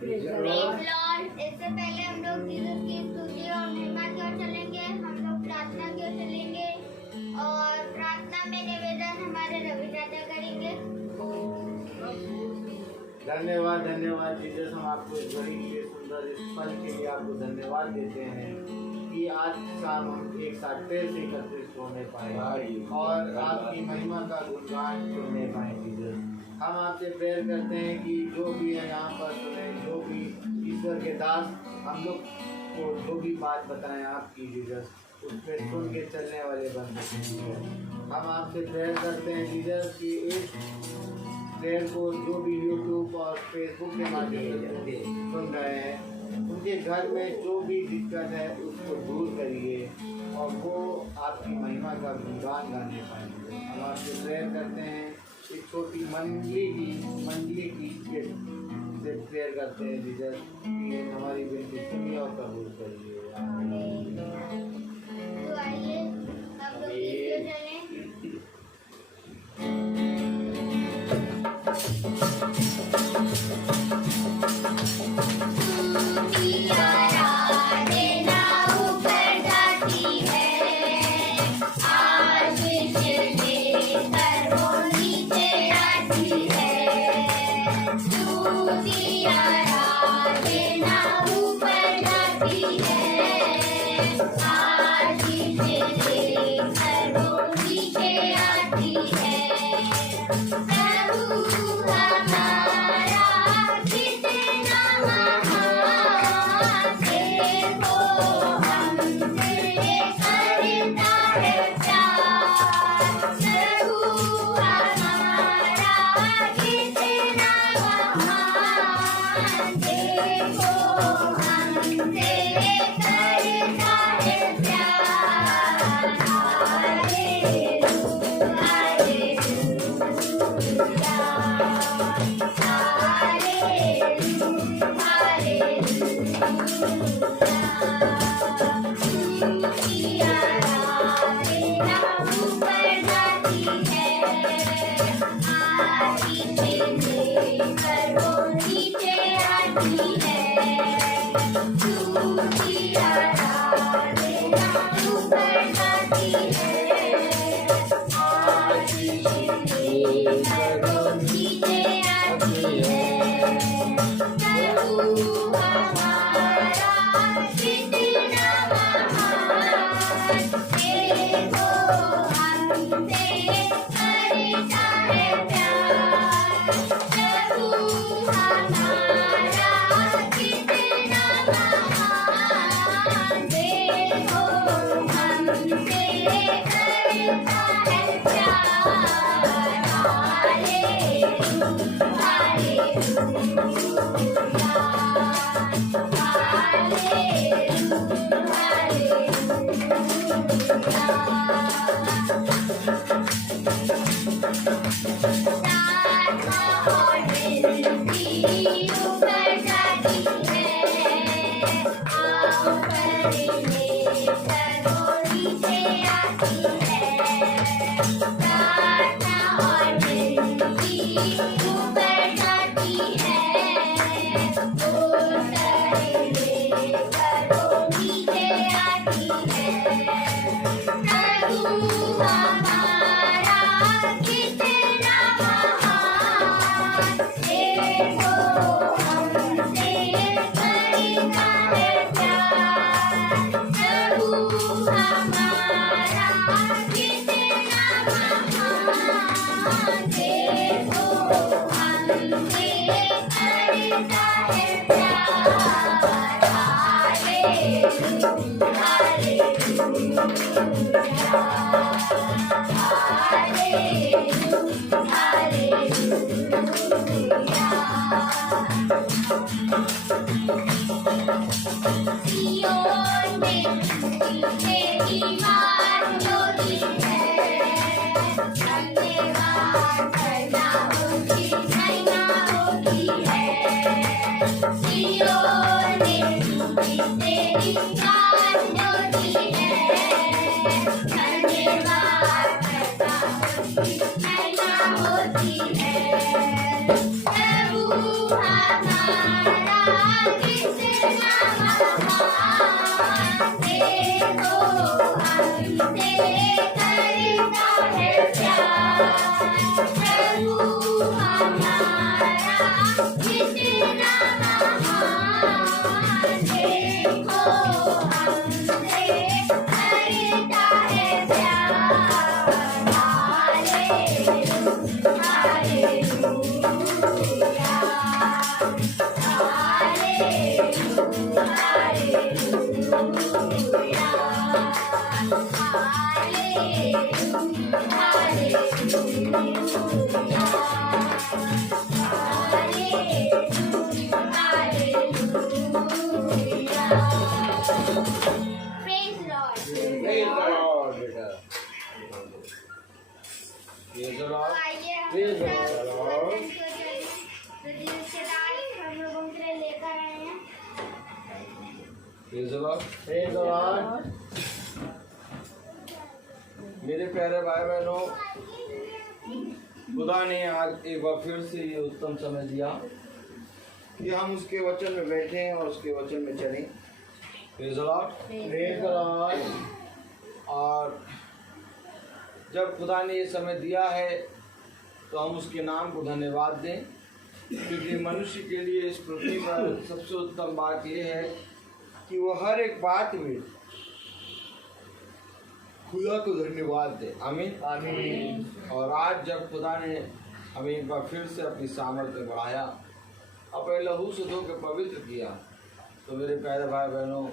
Praise Lord. इससे पहले हम लोग जीसस की स्तुति और महिमा की ओर चलेंगे। हम लोग प्रार्थना की ओर चलेंगे और प्रार्थना में निवेदन हमारे रवि चाचा करेंगे। धन्यवाद धन्यवाद जीसस, हम आपको इस बड़ी के सुंदर इस पल के लिए आपको धन्यवाद देते हैं कि आज शाम हम एक साथ फिर से एकत्रित होने पाए और आपकी महिमा का गुणगान सुनने पाए। जीसस, हम आपसे प्रेयर करते हैं कि जो भी है यहाँ पर सुने, जो भी ईश्वर के दास हम लोग को जो भी बात बताएं आपकी जीसस, उस पर सुन के चलने वाले बन सकें। हम आपसे प्रेयर करते हैं जीसस कि इस प्रेयर को जो भी यूट्यूब और फेसबुक के माध्यम से सुन रहे हैं, उनके घर में जो भी दिक्कत है उसको दूर करिए और वो आपकी महिमा का गुणगान गाने पाएंगे। हम आपसे प्रेयर करते हैं, एक छोटी मंडली की से प्रेयर करते हैं जीसस कि हमारी विनती सुनिए और कबूल करिए। तो आइए हम लोग नीचे चलें। होती है प्रभु हमारा प्रेज़ द तो लॉर्ड। आइए हम प्रेज़ द सब लॉर्ड। वचन को चलें, जो जी रिश्तेदार हम लोगों के लिए लेकर आए हैं। Praise the Lord. Praise the Lord. मेरे प्यारे भाई बहनों, खुदा ने आज एक बार फिर से ये उत्तम समय दिया कि हम उसके वचन में बैठें और उसके वचन में चलें। Praise the Lord. Praise the Lord. और जब खुदा ने ये समय दिया है तो हम उसके नाम को धन्यवाद दें, क्योंकि मनुष्य के लिए इस पृथ्वी पर सबसे उत्तम बात यह है कि वो हर एक बात में खुदा को धन्यवाद दे। आमीन आमीन। और आज जब खुदा ने हमें एक बार फिर से अपनी सामर्थ्य बढ़ाया, अपने लहू से धो के पवित्र किया, तो मेरे प्यारे भाई बहनों,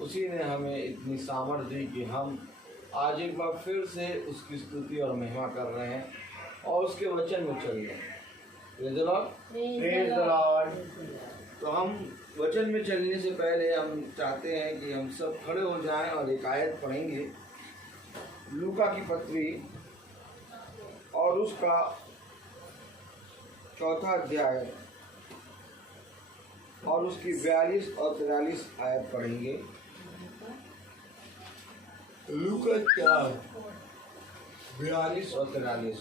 उसी ने हमें इतनी सामर्थ्य दी कि हम आज एक बार फिर से उसकी स्तुति और महिमा कर रहे हैं और उसके वचन में चल रहे हैं। Praise the Lord. Praise the Lord. तो हम वचन में चलने से पहले हम चाहते हैं कि हम सब खड़े हो जाएं और एक आयत पढ़ेंगे, लूका की पत्री और उसका 4था अध्याय और उसकी 42 और 43 आयत पढ़ेंगे। लूका 4 42 और 43।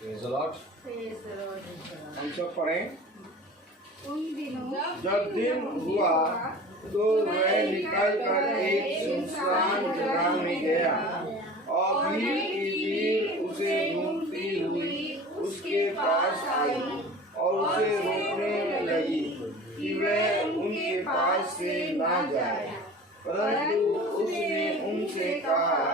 Praise the Lord. हम सब पढ़ें। जब दिन हुआ तो वह निकल कर एक सुनसान जगह में गया और भीड़ की भीड़ उसे ढूंढती हुई उसके पास आई और उसे रोकने लगी कि वह उनके पास से ना जाए, परंतु उसने उनसे कहा,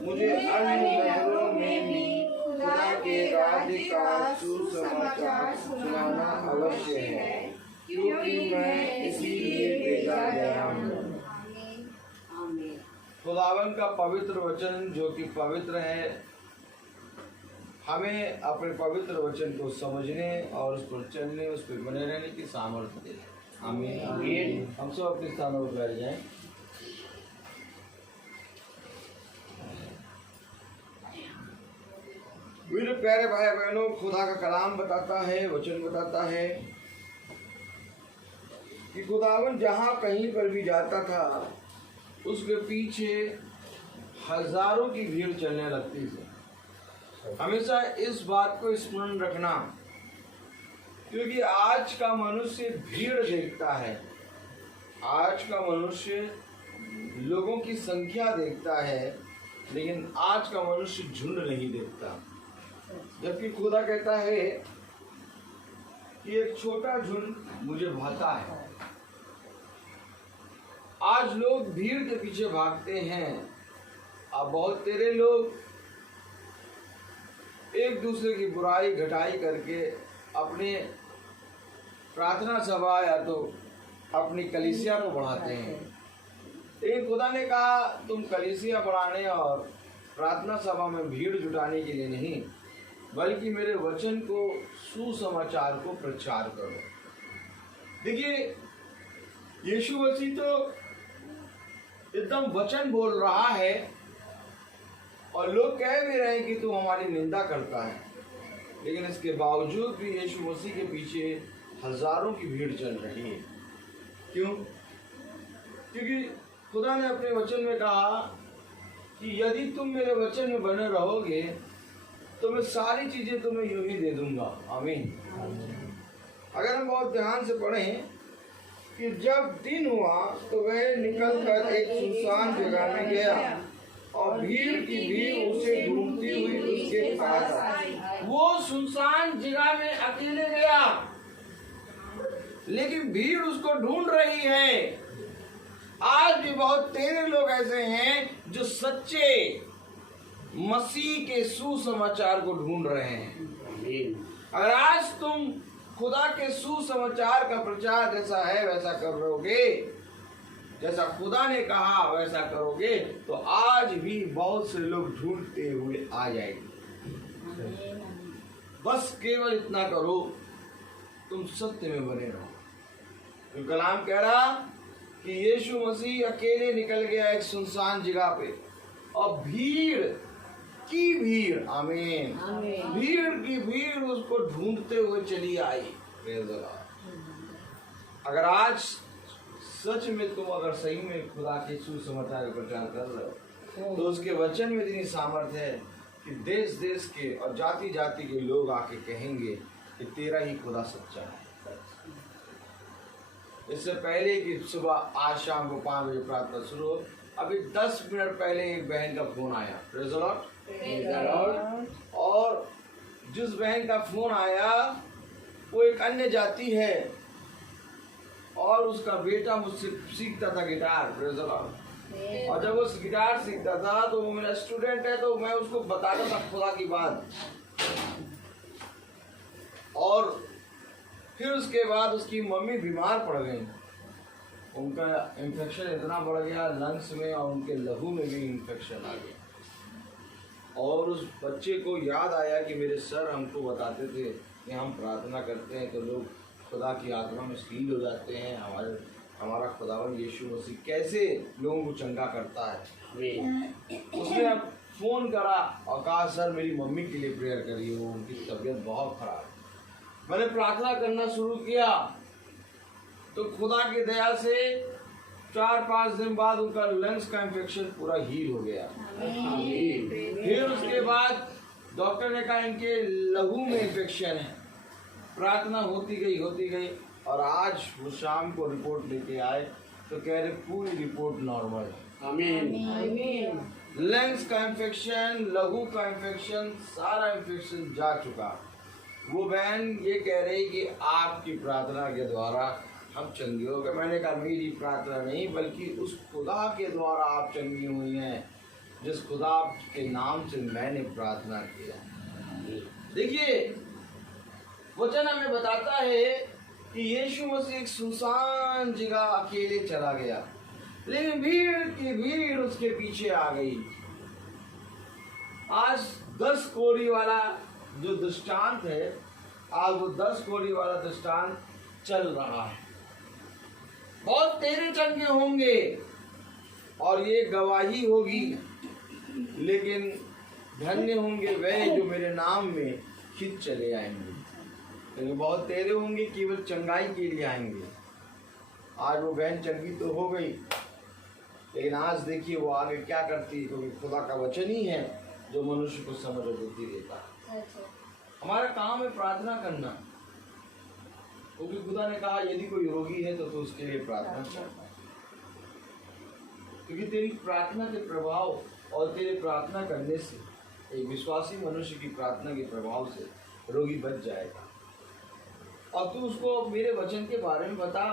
मुझे अन्य नगरों में भी खुदा के राज्य का सुसमाचार सुनाना अवश्य है, क्योंकि मैं इसीलिए भेजा गया हूँ। खुदावन का पवित्र वचन जो कि पवित्र है, हमें अपने पवित्र वचन को समझने और उस पर चलने, उस पर बने रहने की सामर्थ्य दे। आमीन। आमीन। हम सब अपने स्थानों पर बैठ जाएं। मेरे प्यारे भाई बहनों, खुदा का कलाम बताता है, वचन बताता है कि खुदावन जहाँ कहीं पर भी जाता था उसके पीछे हजारों की भीड़ चलने लगती थी। हमेशा इस बात को स्मरण रखना, क्योंकि आज का मनुष्य भीड़ देखता है, आज का मनुष्य लोगों की संख्या देखता है, लेकिन आज का मनुष्य झुंड नहीं देखता। जबकि खुदा कहता है कि एक छोटा झुंड मुझे भाता है। आज लोग भीड़ के पीछे भागते हैं। अब बहुत तेरे लोग एक दूसरे की बुराई घटाई करके अपने प्रार्थना सभा या तो अपनी कलीसिया को बढ़ाते हैं। लेकिन खुदा ने कहा, तुम कलीसिया बढ़ाने और प्रार्थना सभा में भीड़ जुटाने के लिए नहीं, बल्कि मेरे वचन को, सुसमाचार को प्रचार करो। देखिए, यीशु मसीह तो एकदम वचन बोल रहा है और लोग कह भी रहे हैं कि तू हमारी निंदा करता है, लेकिन इसके बावजूद भी यीशु मसीह के पीछे हजारों की भीड़ चल रही है। क्यों? क्योंकि खुदा ने अपने वचन में कहा कि यदि तुम मेरे वचन में बने रहोगे तो मैं सारी चीजें तुम्हें यूं ही दे दूंगा। आमीन। अगर हम बहुत ध्यान से पढ़ें कि जब दिन हुआ तो वह निकलकर एक सुनसान जगह में गया और भीड़ की भीड़ उसे ढूंढती हुई उसके पास आई। वो सुनसान जगह में अकेले गया, लेकिन भीड़ उसको ढूंढ रही है। आज भी बहुत तेरे लोग ऐसे हैं जो सच्चे मसीह के सुसमाचार को ढूंढ रहे हैं। अगर आज तुम खुदा के सुसमाचार का प्रचार जैसा है वैसा करोगे, जैसा खुदा ने कहा वैसा करोगे, तो आज भी बहुत से लोग ढूंढते हुए आ जाएंगे। बस केवल इतना करो, तुम सत्य में बने रहो। तो कलाम कह रहा कि यीशु मसीह अकेले निकल गया एक सुनसान जगह पे और भीड़ की भीड़, आमीन, भीड़ की भीड़ उसको ढूंढते हुए चली आई। Praise the Lord. अगर आज सच में तुम अगर सही में खुदा के सुसमाचार का प्रचार कर रहे हो तो उसके वचन में इतनी सामर्थ्य है कि देश देश के और जाति जाति के लोग आके कहेंगे कि तेरा ही खुदा सच्चा है। इससे पहले कि सुबह आज शाम को 5 बजे प्रार्थना शुरू हो, अभी 10 मिनट पहले एक बहन का फोन आया। Praise the Lord. और जिस बहन का फोन आया वो एक अन्य जाति है और उसका बेटा मुझसे सीखता था गिटार। Praise the Lord. और जब वो गिटार सीखता था तो वो मेरा स्टूडेंट है, तो मैं उसको बताता था खुदा की बात। और फिर उसके बाद उसकी मम्मी बीमार पड़ गई। उनका इन्फेक्शन इतना बढ़ गया लंग्स में और उनके लहू में भी इन्फेक्शन आ गया। और उस बच्चे को याद आया कि मेरे सर हमको बताते थे कि हम प्रार्थना करते हैं तो लोग खुदा की आत्मा में शील हो जाते हैं। हमारा खुदावन यीशु मसीह कैसे लोगों को चंगा करता है। उसने अब फोन करा और कहा सर मेरी मम्मी के लिए प्रेयर करिए, वो उनकी तबीयत बहुत खराब है। मैंने प्रार्थना करना शुरू किया तो खुदा की दया से 4-5 दिन बाद उनका लंग्स का इन्फेक्शन पूरा हील हो गया। फिर उसके बाद डॉक्टर ने कहा इनके लहू में इन्फेक्शन है। प्रार्थना होती गई और आज वो शाम को रिपोर्ट लेके आए तो कह रहे पूरी रिपोर्ट नॉर्मल है। आमीन। लंग्स का इन्फेक्शन, लहू का इन्फेक्शन, सारा इन्फेक्शन जा चुका। वो बहन ये कह रही कि आपकी प्रार्थना के द्वारा हम चंगे हो गए। मैंने कहा मेरी प्रार्थना नहीं बल्कि उस खुदा के द्वारा आप चंगी हुई हैं जिस खुदा के नाम से मैंने प्रार्थना किया। देखिए वचन हमें बताता है कि यीशु मसीह एक सुनसान जगह अकेले चला गया, लेकिन भीड़ की भीड़ उसके पीछे आ गई। आज 10 कोड़ी वाला जो दृष्टांत है, आज वो 10 कोड़ी वाला दृष्टांत चल रहा है। बहुत तेरे चंगे होंगे और ये गवाही होगी, लेकिन धन्य होंगे वह जो मेरे नाम में खिंच चले आएंगे। लेकिन बहुत तेरे होंगे केवल चंगाई के लिए आएंगे। आज वो बहन चंगी तो हो गई, लेकिन आज देखिए वो आगे क्या करती है, क्योंकि खुदा का वचन ही है जो मनुष्य को समझ और बुद्धि देता है। हमारा काम है प्रार्थना करना, क्योंकि खुदा ने कहा यदि कोई रोगी है तो उसके लिए प्रार्थना कर, क्योंकि तेरी प्रार्थना के प्रभाव और तेरे प्रार्थना करने से एक विश्वासी मनुष्य की प्रार्थना के प्रभाव से रोगी बच जाएगा। और तू उसको मेरे वचन के बारे में बता।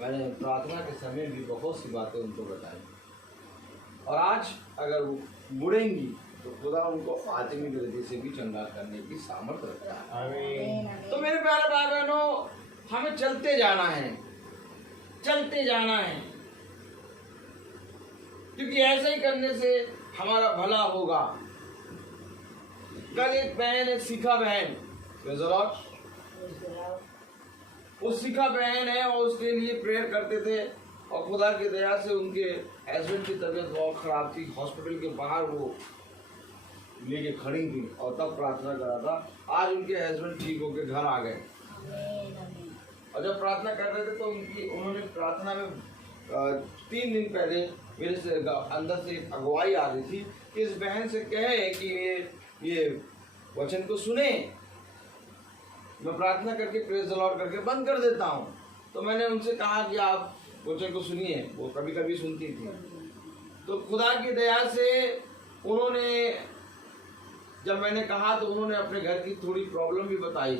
मैंने प्रार्थना के समय भी बहुत सी बातें उनको बताई, और आज अगर वो मुड़ेंगी तो खुदा उनको आत्मिक गति से भी चंगा करने की सामर्थ्य रखता है। तो मेरे प्यारे भाई बहनों, हमें चलते जाना है, क्योंकि ऐसा ही करने से हमारा भला होगा। कल एक बहन, एक सिखा बहन, वो सिखा बहन है और उसके लिए प्रेयर करते थे, और खुदा की दया से उनके हस्बैंड की तबीयत बहुत खराब थी। हॉस्पिटल के बाहर वो लेके खड़ी थी और तब प्रार्थना करा था। आज उनके हस्बैंड ठीक होकर घर आ गए, और जब प्रार्थना कर रहे थे तो उन्होंने प्रार्थना में 3 दिन पहले मेरे से अंदर से अगुवाई आ रही थी कि इस बहन से कहे कि ये वचन को सुने। मैं प्रार्थना करके प्रेज़ द लॉर्ड करके बंद कर देता हूँ। तो मैंने उनसे कहा कि आप वचन को सुनिए। वो कभी कभी सुनती थी। तो खुदा की दया से उन्होंने, जब मैंने कहा तो उन्होंने अपने घर की थोड़ी प्रॉब्लम भी बताई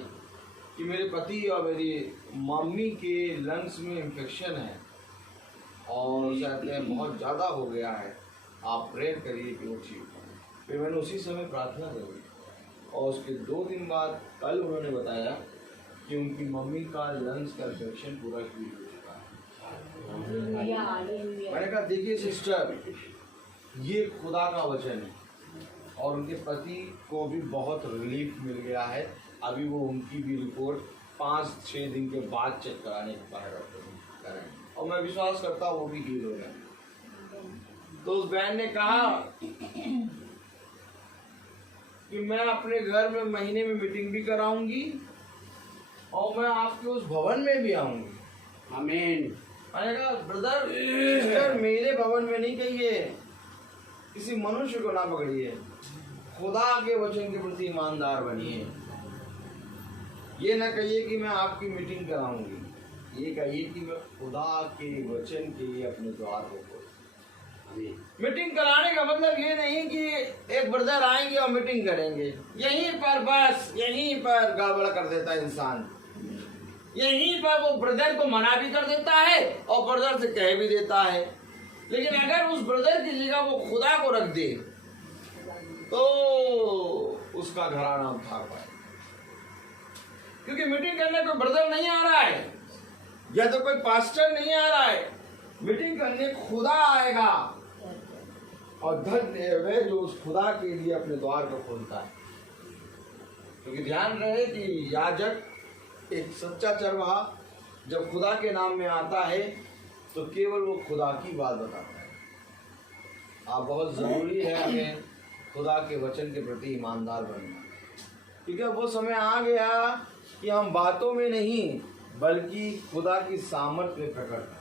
कि मेरे पति और मेरी मम्मी के लंग्स में इन्फेक्शन है और कहते हैं बहुत ज़्यादा हो गया है, आप प्रेयर करिए कि वो ठीक हो। फिर मैंने उसी समय प्रार्थना करी, और उसके 2 दिन बाद कल उन्होंने बताया कि उनकी मम्मी का लंग्स का इन्फेक्शन पूरा ठीक हो चुका है। मैंने कहा देखिए सिस्टर, ये खुदा का वचन है, और उनके पति को भी बहुत रिलीफ मिल गया है। अभी वो उनकी भी रिपोर्ट 5-6 दिन के बाद चेक कराने के बाहर करें, और मैं विश्वास करता हूँ वो भी हील हो गया। तो उस बहन ने कहा कि मैं अपने घर में महीने में मीटिंग भी कराऊंगी और मैं आपके उस भवन में भी आऊंगी। आमीन। मैंने कहा ब्रदर सिस्टर मेरे भवन में नहीं कहिए, किसी मनुष्य को ना पकड़िए, खुदा के वचन के प्रति ईमानदार बनिए। ये ना कहिए कि मैं आपकी मीटिंग कराऊंगी, ये कहिए कि मैं खुदा के वचन के लिए अपने द्वार को खोलूंगी। मीटिंग कराने का मतलब ये नहीं कि एक ब्रदर आएंगे और मीटिंग करेंगे, यहीं पर बस यहीं पर गड़बड़ कर देता है इंसान। यहीं पर वो ब्रदर को मना भी कर देता है और ब्रदर से कह भी देता है। लेकिन अगर उस ब्रदर की जगह वो खुदा को रख दे तो उसका घराना उद्धार पाए। क्योंकि मीटिंग करने कोई ब्रदर नहीं आ रहा है या तो कोई पास्टर नहीं आ रहा है, मीटिंग करने खुदा आएगा। और धन्य है वह जो उस खुदा के लिए अपने द्वार को खोलता है। क्योंकि ध्यान रहे कि याजक एक सच्चा चरवाहा जब खुदा के नाम में आता है तो केवल वो खुदा की बात बताता है। आप बहुत जरूरी है हमें खुदा के वचन के प्रति ईमानदार बनना, क्योंकि वो समय आ गया कि हम बातों में नहीं बल्कि खुदा की सामर्थ्य में प्रकट है।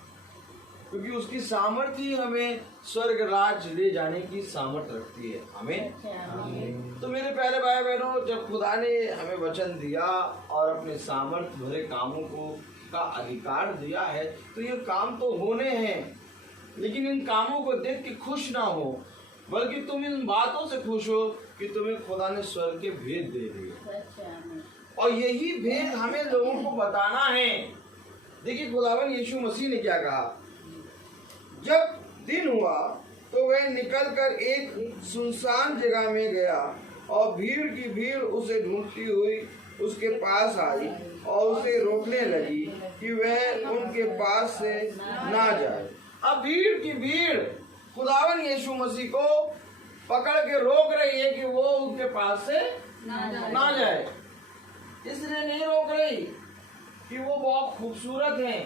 क्योंकि उसकी सामर्थ्य ही हमें स्वर्ग राज ले जाने की सामर्थ्य रखती है। हमें तो मेरे प्यारे भाई बहनों, जब खुदा ने हमें वचन दिया और अपने सामर्थ्य भरे कामों को का अधिकार दिया है तो ये काम तो होने हैं, लेकिन इन कामों को देख के खुश ना हो, बल्कि तुम इन बातों से खुश हो कि तुम्हें खुदा ने स्वर्ग के भेद दे दिए और यही भेद हमें लोगों को बताना है। देखिए खुदावन यीशु मसीह ने क्या कहा, जब दिन हुआ तो वह निकलकर एक सुनसान जगह में गया और भीड़ की भीड़ उसे ढूंढती हुई उसके पास आई और उसे रोकने लगी कि वह उनके पास से ना जाए। अब भीड़ की भीड़ खुदावन यीशु मसीह को पकड़ के रोक रही है कि वो उनके पास से ना जाए। इसलिए नहीं रोक रही कि वो बहुत खूबसूरत हैं,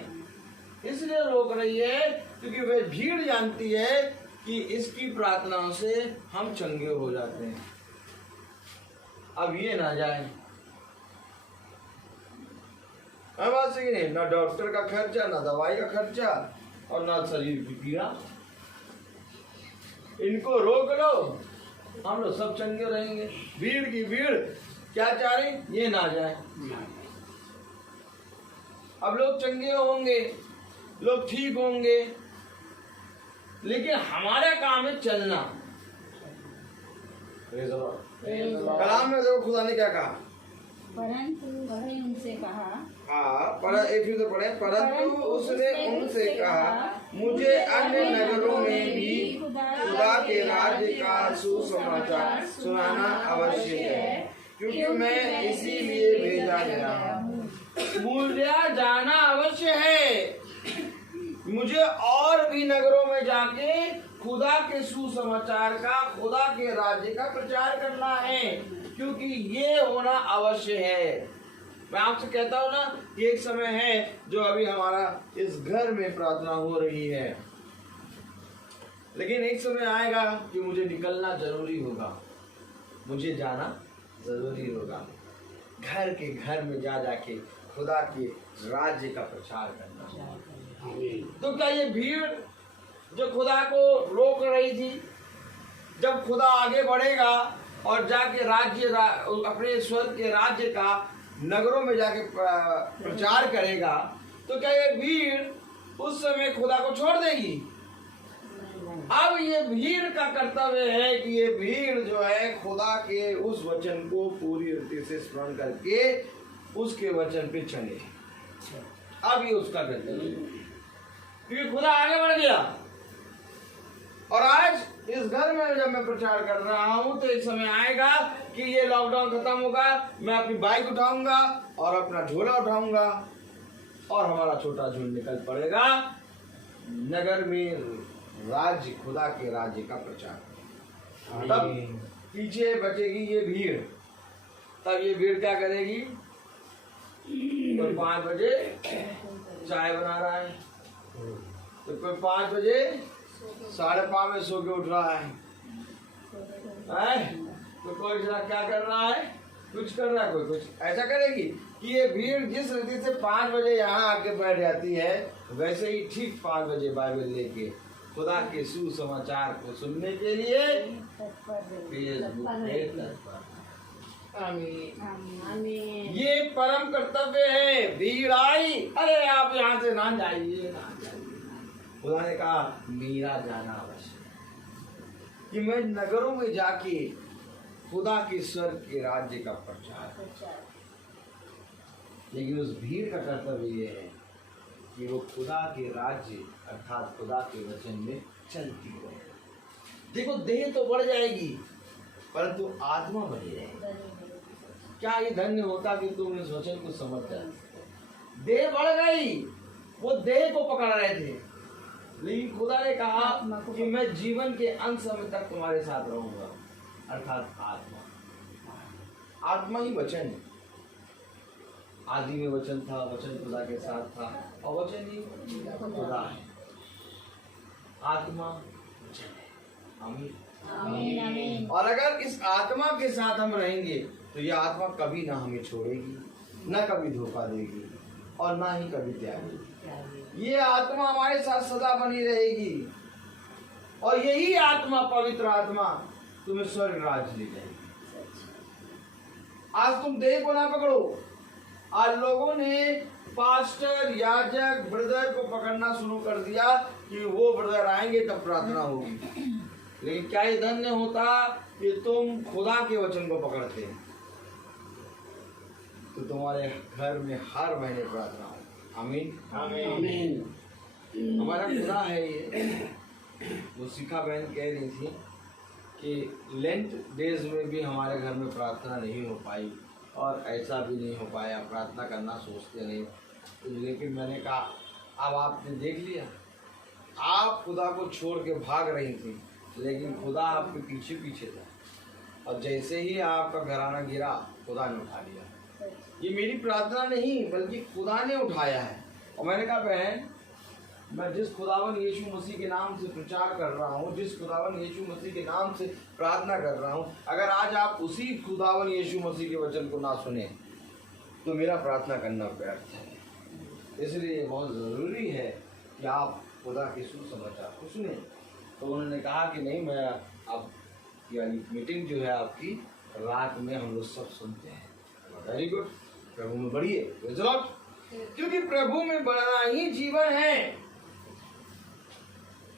इसलिए रोक रही है क्योंकि वह भीड़ जानती है कि इसकी प्रार्थनाओं से हम चंगे हो जाते हैं। अब ये ना जाए, बात सही नहीं, ना डॉक्टर का खर्चा, ना दवाई का खर्चा और ना शरीर की पीड़ा। इनको रोक लो, हम लोग सब चंगे रहेंगे। भीड़ की भीड़ क्या चाह रही, ये ना जाए। अब लोग चंगे होंगे, लोग ठीक होंगे, लेकिन हमारा काम है चलना। कलाम में देखो खुदा ने क्या कहा, परंतु उसने उनसे कहा, एक फिर से पढ़े, परंतु उसने उनसे कहा मुझे अन्य नगरों में भी खुदा के राज्य का सुसमाचार सुनाना आवश्यक है, क्योंकि मैं इसीलिए भेजा गया हूँ। मुझे जाना अवश्य है, मुझे और भी नगरों में जाके खुदा के सुसमाचार का, खुदा के राज्य का प्रचार करना है, क्योंकि ये होना अवश्य है। मैं आपसे कहता हूँ ना कि एक समय है जो अभी हमारा इस घर में प्रार्थना हो रही है, लेकिन एक समय आएगा कि मुझे निकलना जरूरी होगा, मुझे जाना जरूरी होगा, घर के घर में जा जाके खुदा के राज्य का प्रचार करना। तो क्या ये भीड़ जो खुदा को रोक रही थी, जब खुदा आगे बढ़ेगा और जाके राज्य अपने स्वर्ग के राज्य का नगरों में जाके प्रचार करेगा, तो क्या ये भीड़ उस समय खुदा को छोड़ देगी? अब ये भीड़ का कर्तव्य है कि ये भीड़ जो है खुदा के उस वचन को पूरी रीति से स्मरण करके उसके वचन पे चले। अब ये उसका कर्तव्य है, क्योंकि खुदा आगे बढ़ गया। और आज इस घर में जब मैं प्रचार कर रहा हूँ तो एक समय आएगा कि ये लॉकडाउन खत्म होगा, मैं अपनी बाइक उठाऊंगा और अपना झोला उठाऊंगा और हमारा छोटा झोल निकल पड़ेगा नगर में राज्य, खुदा के राज्य का प्रचार। तब पीछे बचेगी ये भीड़। तब ये भीड़ क्या करेगी? कोई 5 बजे चाय बना रहा है, तो कोई 5 बजे 5:30 में सो के उठ रहा है, तो कोई जरा क्या कर रहा है, कुछ कर रहा है, कोई कुछ ऐसा करेगी कि ये भीड़ जिस रीति से 5 बजे यहाँ आके बैठ जाती है, वैसे ही ठीक 5 बजे बाइबल लेके खुदा के सुसमाचार को सुनने के लिए फेसबुक पे तत्पर। आमीन। ये परम कर्तव्य है। भीड़ आई, अरे आप यहाँ से ना जाइए, ना जाइए। खुदा ने कहा मेरा जाना आवश्यक कि मैं नगरों में जाके खुदा के स्वर्ग के राज्य का प्रचार। लेकिन उस भीड़ का कर्तव्य ये है कि वो खुदा के राज्य अर्थात खुदा के वचन में चलती हो। देखो देह तो बढ़ जाएगी परंतु आत्मा बनी रहेगी। क्या ये धन्य होता कि तुम इस वचन को समझ जाए। देह बढ़ गई, वो देह को पकड़ रहे थे, लेकिन खुदा ने कहा कि मैं जीवन के अंत समय तक तुम्हारे साथ रहूंगा, अर्थात आत्मा। आत्मा ही वचन है। आदि में वचन था, वचन खुदा के साथ था और वचन ही खुदा है। आत्मा वचन है। आमीन। और अगर इस आत्मा के साथ हम रहेंगे तो यह आत्मा कभी ना हमें छोड़ेगी, ना कभी धोखा देगी और ना ही कभी त्यागेगी। ये आत्मा हमारे साथ सदा बनी रहेगी और यही आत्मा, पवित्र आत्मा, तुम्हें स्वर्ग राज्य ले जाएगी। आज तुम देह को ना पकड़ो। आज लोगों ने पास्टर, याजक, ब्रदर को पकड़ना शुरू कर दिया कि वो ब्रदर आएंगे तब प्रार्थना होगी। लेकिन क्या ये धन्य होता कि तुम खुदा के वचन को पकड़ते, तो तुम्हारे घर में हर महीने प्रार्थना हो। आमीन। हमारा खुदा है ये। वो शिखा बहन कह रही थी कि लेंट डेज में भी हमारे घर में प्रार्थना नहीं हो पाई और ऐसा भी नहीं हो पाया, प्रार्थना करना सोचते नहीं। लेकिन मैंने कहा अब आपने देख लिया, आप खुदा को छोड़ के भाग रही थी लेकिन खुदा आपके पीछे पीछे था और जैसे ही आपका घराना गिरा खुदा ने उठा लिया। ये मेरी प्रार्थना नहीं बल्कि खुदा ने उठाया है। और मैंने कहा बहन, मैं जिस खुदावन यीशु मसीह के नाम से प्रचार कर रहा हूँ, जिस खुदावन यीशु मसीह के नाम से प्रार्थना कर रहा हूँ, अगर आज आप उसी खुदावन यीशु मसीह के वचन को ना सुने तो मेरा प्रार्थना करना व्यर्थ है। इसलिए बहुत ज़रूरी है कि आप खुदा के सुसमाचार को सुने। तो उन्होंने कहा कि नहीं, मैं अब यानी मीटिंग जो है आपकी रात में हम लोग सब सुनते हैं। वेरी गुड, प्रभु में बढ़िए, क्योंकि प्रभु में बढ़ना ही जीवन है।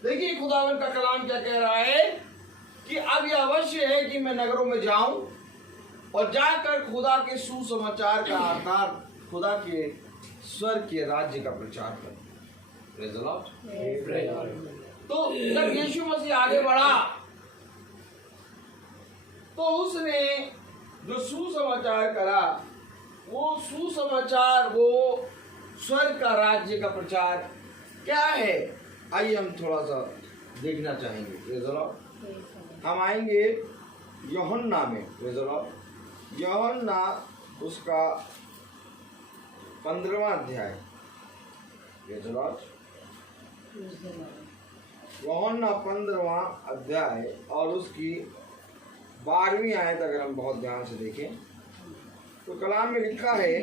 देखिए खुदावन का कलाम क्या कह रहा है कि अब यह अवश्य है कि मैं नगरों में जाऊं और जाकर खुदा के सुसमाचार का अर्थात खुदा के स्वर्ग के राज्य का प्रचार करूं। Praise the Lord. तो जब यीशु मसीह आगे बढ़ा तो उसने जो सुसमाचार करा, वो सुसमाचार, वो स्वर्ग का राज्य का प्रचार क्या है, आइए हम थोड़ा सा देखना चाहेंगे। Praise the Lord. हम आएंगे यूहन्ना में। Praise the Lord. यूहन्ना उसका 15वां अध्याय। Praise the Lord. यूहन्ना 15वां अध्याय और उसकी 12वीं आयत अगर हम बहुत ध्यान से देखें तो कलाम में लिखा है,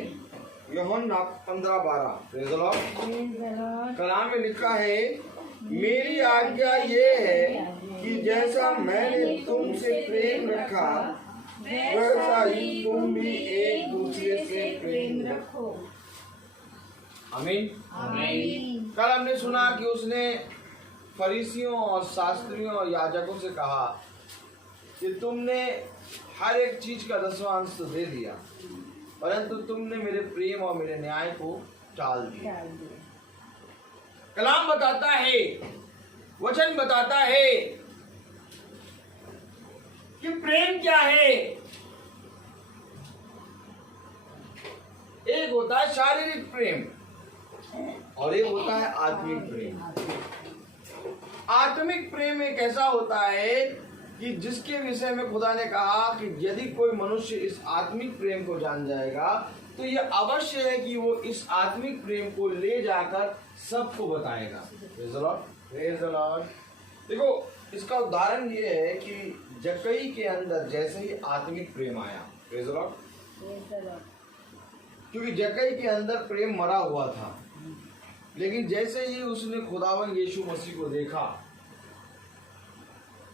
यूहन्ना 15:12। Praise the Lord. कलाम में लिखा है, मेरी आज्ञा ये है कि जैसा मैंने तुमसे प्रेम रखा वैसा ही तुम भी एक दूसरे से प्रेम रखो। आमीन। कल हमने सुना कि उसने फरीसियों और शास्त्रियों और याजकों से कहा कि तुमने हर एक चीज का 10वां अंश तो दे दिया परंतु तुमने मेरे प्रेम और मेरे न्याय को टाल दिया। कलाम बताता है, वचन बताता है कि प्रेम क्या है। एक होता है शारीरिक प्रेम और एक होता है आत्मिक प्रेम। आत्मिक प्रेम एक ऐसा होता है कि जिसके विषय में खुदा ने कहा कि यदि कोई मनुष्य इस आत्मिक प्रेम को जान जाएगा तो यह अवश्य है कि वो इस आत्मिक प्रेम को ले जाकर सबको बताएगा। Praise the Lord. देखो इसका उदाहरण ये है कि जक्कई के अंदर जैसे ही आत्मिक प्रेम आया, प्रेज़ द लॉर्ड, क्योंकि जक्कई के अंदर प्रेम मरा हुआ था, लेकिन जैसे ही उसने खुदावन यीशु मसीह को देखा,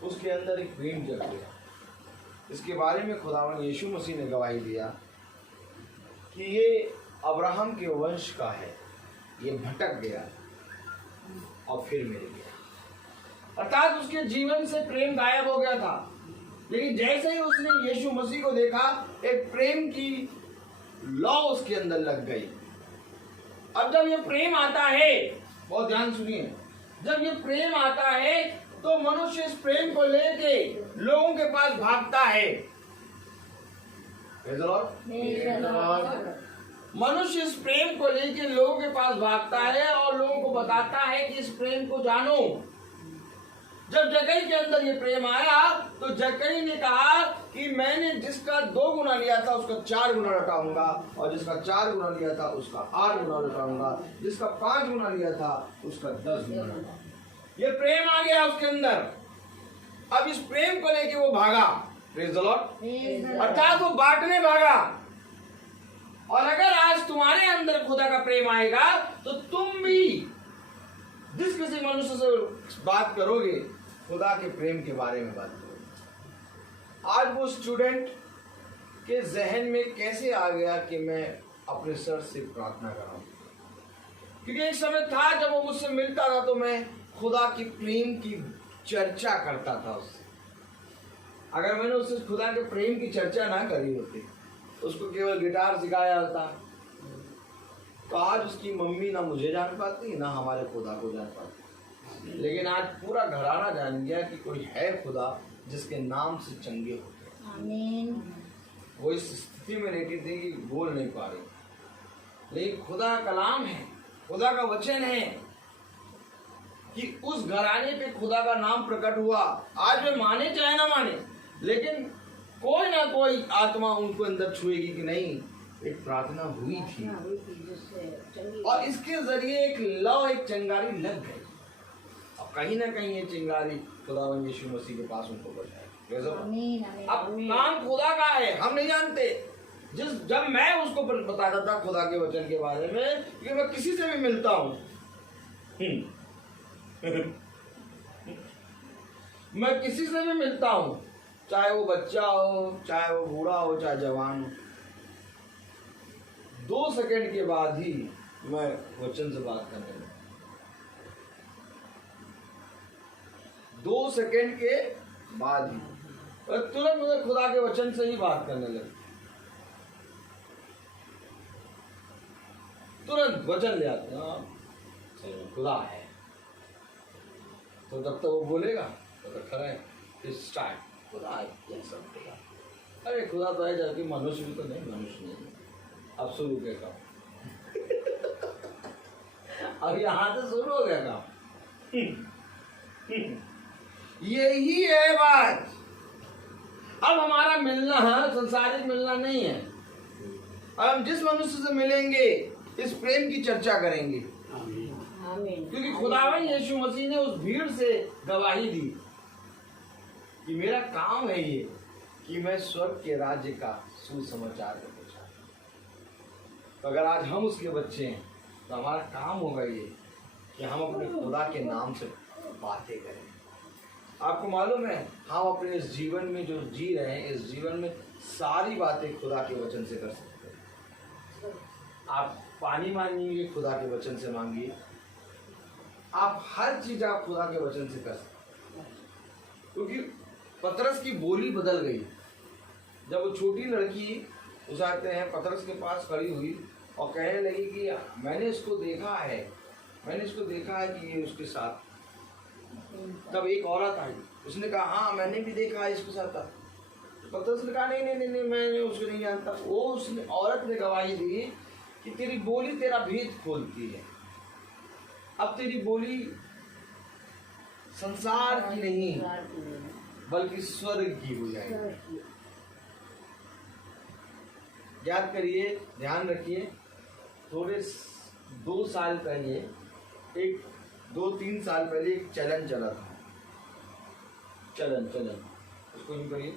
उसके अंदर एक प्रेम जग गया। इसके बारे में खुदावन यीशु मसीह ने गवाही दिया कि ये अब्राहम के वंश का है, ये भटक गया और फिर मिल गया। अर्थात उसके जीवन से प्रेम गायब हो गया था, लेकिन जैसे ही उसने यीशु मसीह को देखा, एक प्रेम की लौ उसके अंदर लग गई। अब जब ये प्रेम आता है, बहुत ध्यान सुनिए, जब ये प्रेम आता है तो मनुष्य इस प्रेम को लेके लोगों के पास भागता है। Praise the Lord। मनुष्य इस प्रेम को लेके लोगों के पास भागता है और लोगों को बताता है कि इस प्रेम को जानो। जब जक्कई के अंदर ये प्रेम आया तो जक्कई ने कहा कि मैंने जिसका 2 गुना लिया था उसका 4 गुना लौटाऊंगा, और जिसका 4 गुना लिया था उसका 8 गुना लौटाऊंगा, जिसका 5 गुना लिया था उसका 10 गुना लौटाऊंगा। ये प्रेम आ गया उसके अंदर। अब इस प्रेम को लेके वो भागा, प्रेज़ द लॉर्ड, अर्थात वो बांटने भागा। और अगर आज तुम्हारे अंदर खुदा का प्रेम आएगा तो तुम भी जिस किसी मनुष्य से बात करोगे, खुदा के प्रेम के बारे में बात करोगे। आज वो स्टूडेंट के जहन में कैसे आ गया कि मैं अपने सर से प्रार्थना कराऊं, क्योंकि एक समय था जब वो मुझसे मिलता था तो मैं खुदा की प्रेम की चर्चा करता था उससे। अगर मैंने उससे खुदा के प्रेम की चर्चा ना करी होती, उसको केवल गिटार सिखाया होता, तो आज उसकी मम्मी ना मुझे जान पाती ना हमारे खुदा को जान पाती। लेकिन आज पूरा घराना जान गया कि कोई है खुदा जिसके नाम से चंगे होते। आमीन। वो इस स्थिति में रहती थी कि बोल नहीं पा रही, लेकिन खुदा का कलाम है, खुदा का वचन है कि उस घराने पे खुदा का नाम प्रकट हुआ। आज वे माने चाहे ना माने, लेकिन कोई ना कोई आत्मा उनको अंदर छुएगी कि नहीं, एक प्रार्थना हुई थी और इसके जरिए एक लौ, एक चिंगारी लग गई, और कहीं ना कहीं ये चिंगारी खुदावन यीशु मसीह के पास उनको पहुंचाई। अब नाम खुदा का है, हम नहीं जानते। जब मैं उसको बताता था खुदा के वचन के बारे में कि मैं किसी से भी मिलता हूँ मैं किसी से भी मिलता हूँ, चाहे वो बच्चा हो, चाहे वो बूढ़ा हो, चाहे जवान हो, 2 सेकंड के बाद ही मैं वचन से बात करने लगा। 2 सेकंड के बाद ही तुरंत मुझे खुदा के वचन से ही बात करने लगा। तुरंत वचन ले आते हैं, खुदा है, तो जब तक वो बोलेगा तब तक खड़ा है, स्टार्ट खुदा है, ये सब खुदा। अरे खुदा तो है जबकि मनुष्य भी तो नहीं, मनुष्य नहीं। अब शुरू के काम अब यहाँ से शुरू हो गया काम। यही है बात। अब हमारा मिलना है संसारिक मिलना नहीं है। अब हम जिस मनुष्य से मिलेंगे इस प्रेम की चर्चा करेंगे, क्योंकि खुदावन यीशु मसीह ने उस भीड़ से गवाही दी कि मेरा काम है ये कि मैं स्वर्ग के राज्य का सुसमाचार पहुंचा। तो अगर आज हम उसके बच्चे हैं तो हमारा काम होगा ये कि हम अपने खुदा के नाम से बातें करें। आपको मालूम है हम अपने इस जीवन में जो जी रहे हैं, इस जीवन में सारी बातें खुदा के वचन से कर सकते हैं। आप पानी मांगिए, खुदा के वचन से मांगिए। आप हर चीज आप खुदा के वचन से कर सकते हैं, क्योंकि पतरस की बोली बदल गई। जब वो छोटी लड़की उस आते हैं पतरस के पास खड़ी हुई और कहने लगी कि मैंने इसको देखा है, मैंने इसको देखा है कि ये उसके साथ। तब एक औरत आई, उसने कहा हाँ मैंने भी देखा है इसके साथ। पतरस ने कहा नहीं नहीं नहीं, नहीं मैंने उसको नहीं जानता। वो उसने औरत ने गवाही दी कि तेरी बोली तेरा भेद खोलती है। अब तेरी बोली संसार की नहीं बल्कि स्वर्ग की हो जाएगी। याद करिए, ध्यान रखिए, थोड़े 2 साल पहले, 2-3 साल पहले एक चलन चला था। चलन उसको यूं करिए,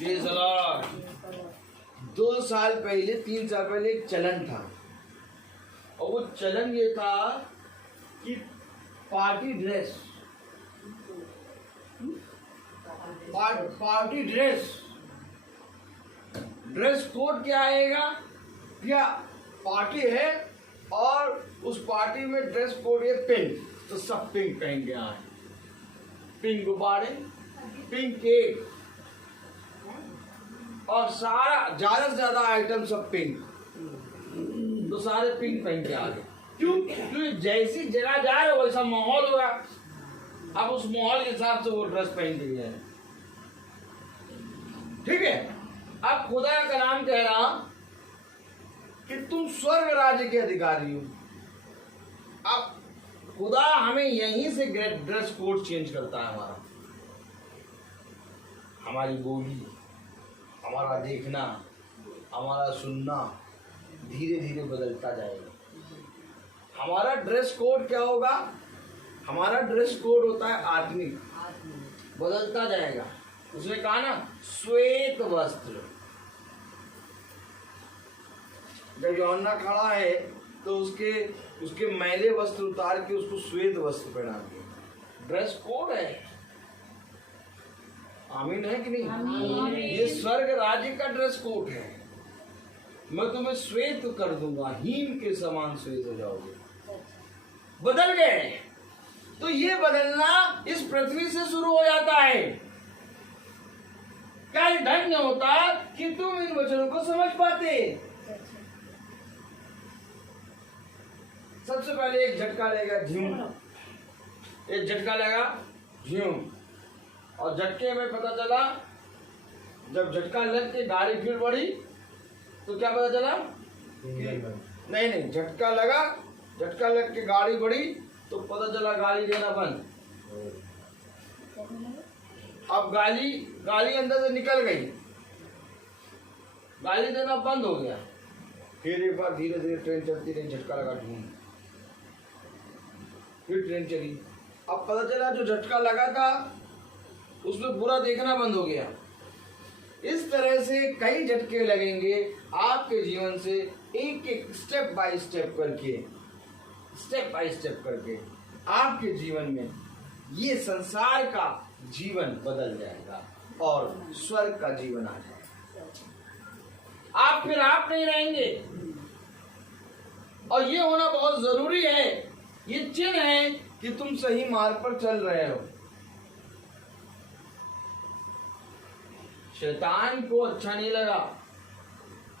ये जरा 2 साल पहले 3 साल पहले एक चलन था, और वो चलन ये था कि party dress, party dress code क्या आएगा, क्या पार्टी है और उस पार्टी में ड्रेस कोड है पिंक, तो सब पिंक पहन के आए, पिंक गुब्बारे, पिंक केक, और सारा ज्यादा से ज्यादा आइटम सब पिंक, तो सारे पिंक पहन के आ गए। क्यों? क्योंकि जैसी जगह जा रहे हो वैसा माहौल होगा, अब उस माहौल के हिसाब से वो ड्रेस पहन के गए। ठीक है, अब खुदा का कलाम कह रहा कि तुम स्वर्ग राज्य के अधिकारी हो। अब खुदा हमें यहीं से ड्रेस कोड चेंज करता है, हमारी बोली, हमारा देखना, हमारा सुनना धीरे धीरे बदलता जाएगा। हमारा ड्रेस कोड क्या होगा? हमारा ड्रेस कोड होता है आत्मिक, बदलता जाएगा। उसने कहा ना, श्वेत वस्त्र। जब यूहन्ना खड़ा है तो उसके मैले वस्त्र उतार के उसको श्वेत वस्त्र पहना दिया। ड्रेस कोड है। आमीन है कि नहीं? आमीन। ये स्वर्ग राज्य का ड्रेस कोड है। मैं तुम्हें श्वेत कर दूंगा, हिम के समान श्वेत हो जाओगे। बदल गए। तो ये बदलना इस पृथ्वी से शुरू हो जाता है। क्या धन्य होता कि तुम इन वचनों को समझ पाते। सबसे पहले एक झटका लेगा झूम, एक झटका लगा झूम, और झटके में पता चला, जब झटका लग के गाड़ी फिर बढ़ी तो क्या पता चला? नहीं, झटका लगा, झटका लग के गाड़ी बढ़ी तो पता चला गाड़ी देना बंद। अब गाड़ी अंदर से निकल गई, गाड़ी देना बंद हो गया। फिर एक बार धीरे धीरे ट्रेन चलती रही, झटका लगा ढूंढ, फिर ट्रेन चली। अब पता चला जो झटका लगा था उसमें पूरा देखना बंद हो गया। इस तरह से कई झटके लगेंगे आपके जीवन से, एक एक स्टेप बाय स्टेप करके आपके जीवन में ये संसार का जीवन बदल जाएगा और स्वर्ग का जीवन आ जाएगा। आप फिर आप नहीं रहेंगे, और ये होना बहुत जरूरी है। ये चिन्ह है कि तुम सही मार्ग पर चल रहे हो। शैतान को अच्छा नहीं लगा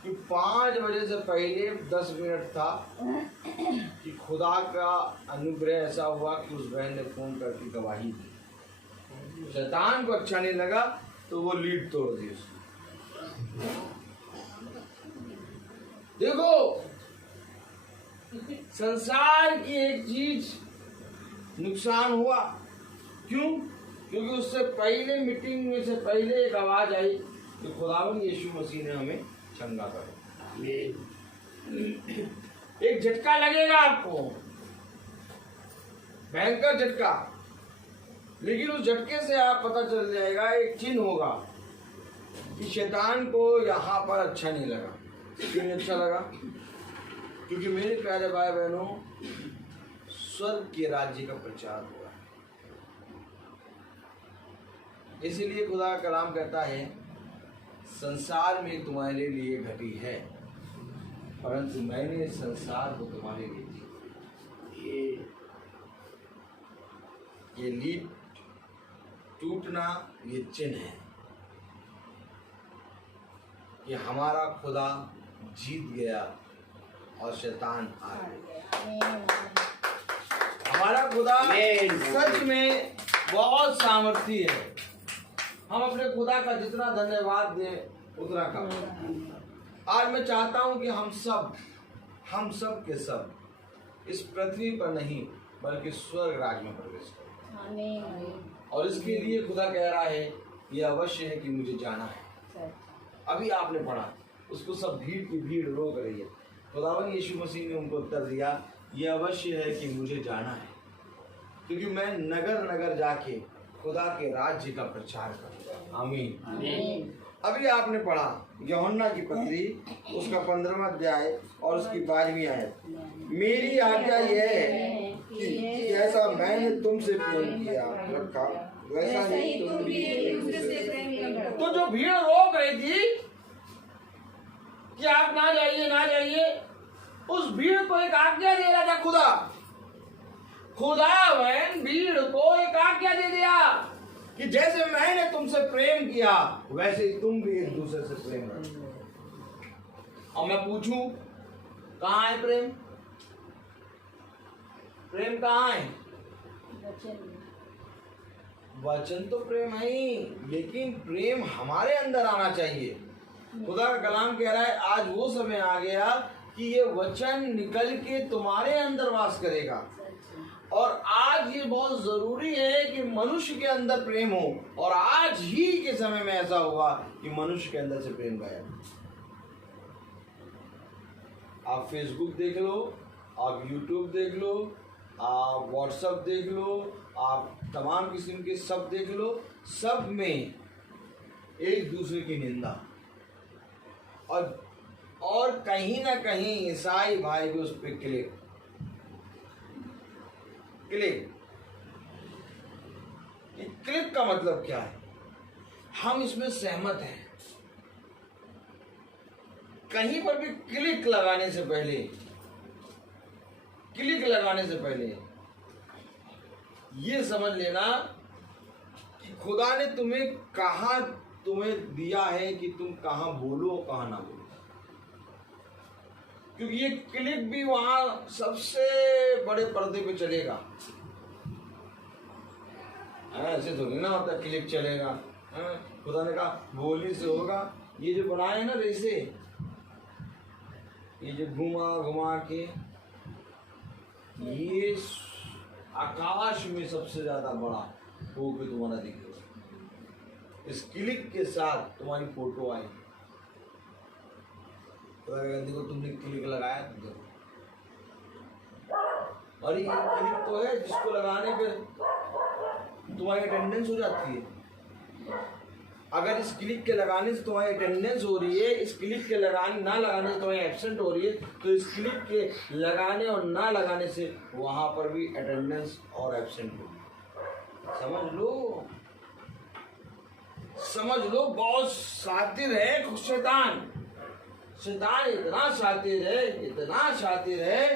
कि 5 बजे से पहले 10 मिनट था कि खुदा का अनुग्रह ऐसा हुआ कि उस बहन ने फोन करके गवाही दी। शैतान को अच्छा नहीं लगा तो वो लीड तोड़ दी उसने। देखो, संसार की एक चीज नुकसान हुआ। क्यों? क्योंकि उससे पहले मीटिंग में से पहले एक आवाज आई कि खुदावंद यीशु मसीह ने हमें चंगा करो। एक झटका लगेगा आपको, भयंकर झटका, लेकिन उस झटके से आप पता चल जाएगा, एक चिन्ह होगा कि शैतान को यहाँ पर अच्छा नहीं लगा। क्यों अच्छा लगा? क्योंकि मेरे प्यारे भाई बहनों, स्वर्ग के राज्य का प्रचार हुआ। इसीलिए खुदा का कलाम कहता है, संसार में तुम्हारे लिए घटी है, परंतु मैंने संसार को तुम्हारे लिए दी। ये लीड टूटना ये चिन्ह है कि हमारा खुदा जीत गया और शैतान आ गया। हमारा खुदा सच में बहुत सामर्थी है। हम अपने खुदा का जितना धन्यवाद दें उतना कम। आज मैं चाहता हूं कि हम सब के सब इस पृथ्वी पर नहीं बल्कि स्वर्ग राज्य में प्रवेश करें। और इसके लिए खुदा कह रहा है, ये अवश्य है कि मुझे जाना है। अभी आपने पढ़ा, उसको सब भीड़ की भीड़ रोक रही है। खुदावंद यीशु मसीह ने उनको उत्तर दिया, ये अवश्य है कि मुझे जाना है। क्योंकि मैं नगर नगर जाके खुदा के राज्य का प्रचार करूंगा। आमीन। अभी आपने पढ़ा यूहन्ना की पत्री उसका 15वां अध्याय और उसकी 12वीं आयत। मेरी आज्ञा यह है कि जैसा मैंने तुमसे प्रेम किया रखा वैसा ही तुम भी एक दूसरे से प्रेम करो। तो जो भीड़ रोक रही थी कि आप ना जाइए ना जाइए, उस भीड़ को एक आज्ञा दे रहा था खुदा। खुदावन भीड़ को एक आज्ञा दे दिया कि जैसे मैंने तुमसे प्रेम किया वैसे ही तुम भी एक दूसरे से प्रेम करो। और मैं पूछूं कहाँ है प्रेम? प्रेम कहाँ है? वचन तो प्रेम है ही, लेकिन प्रेम हमारे अंदर आना चाहिए। खुदा का कलाम कह रहा है आज वो समय आ गया कि ये वचन निकल के तुम्हारे अंदर वास करेगा। और आज ये बहुत जरूरी है कि मनुष्य के अंदर प्रेम हो। और आज ही के समय में ऐसा हुआ कि मनुष्य के अंदर से प्रेम गायब। आप फेसबुक देख लो, आप यूट्यूब देख लो, आप व्हाट्सएप देख लो, आप तमाम किस्म के सब देख लो, सब में एक दूसरे की निंदा। और कहीं ना कहीं ईसाई भाई भी उस पर क्लिक। क्लिक का मतलब क्या है? हम इसमें सहमत हैं। कहीं पर भी क्लिक लगाने से पहले ये समझ लेना कि खुदा ने तुम्हें दिया है कि तुम कहां बोलो और कहां ना बोलो। क्योंकि ये क्लिक भी वहां सबसे बड़े पर्दे पे चलेगा। ऐसे थोड़ी ना होता क्लिक चलेगा। खुदा ने कहा बोली से होगा। ये जो बनाए है ना रेसे, ये जो घुमा के ये आकाश में सबसे ज्यादा बड़ा वो भी तुम्हारा दिखेगा। इस क्लिक के साथ तुम्हारी फोटो आई। को तुमने क्लिक लगाया तो और ये क्लिक तो है जिसको लगाने पे तुम्हारी अटेंडेंस हो जाती है। अगर इस क्लिक के लगाने से तुम्हारी अटेंडेंस हो रही है, इस क्लिक के ना लगाने से तुम्हारी एब्सेंट हो रही है, तो इस क्लिक के लगाने और ना लगाने से वहां पर भी अटेंडेंस और एब्सेंट होगी। समझ लो बहुत शातिर है शैतान इतना शातिर है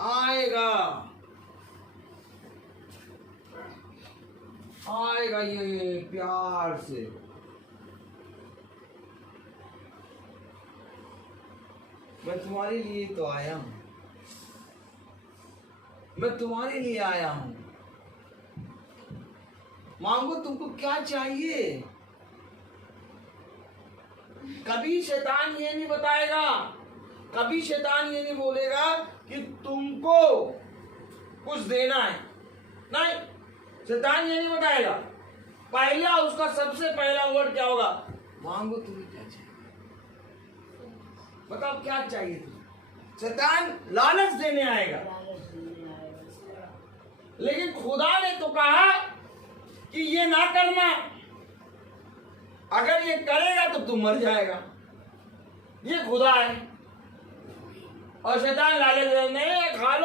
आएगा ये प्यार से। मैं तुम्हारे लिए तो आया हूं, मांगो तुमको क्या चाहिए। कभी शैतान ये नहीं बताएगा, कभी शैतान ये नहीं बोलेगा कि तुमको कुछ देना है। नहीं, शैतान ये नहीं बताएगा। पहला उसका सबसे पहला वर्ड क्या होगा? मांगो तुम्हें क्या चाहिए, बताओ क्या चाहिए तुम्हें। शैतान लालच देने आएगा। लेकिन खुदा ने तो कहा कि ये ना करना, अगर ये करेगा तो तू मर जाएगा। ये खुदा है। और शैतान लालच नहीं, खा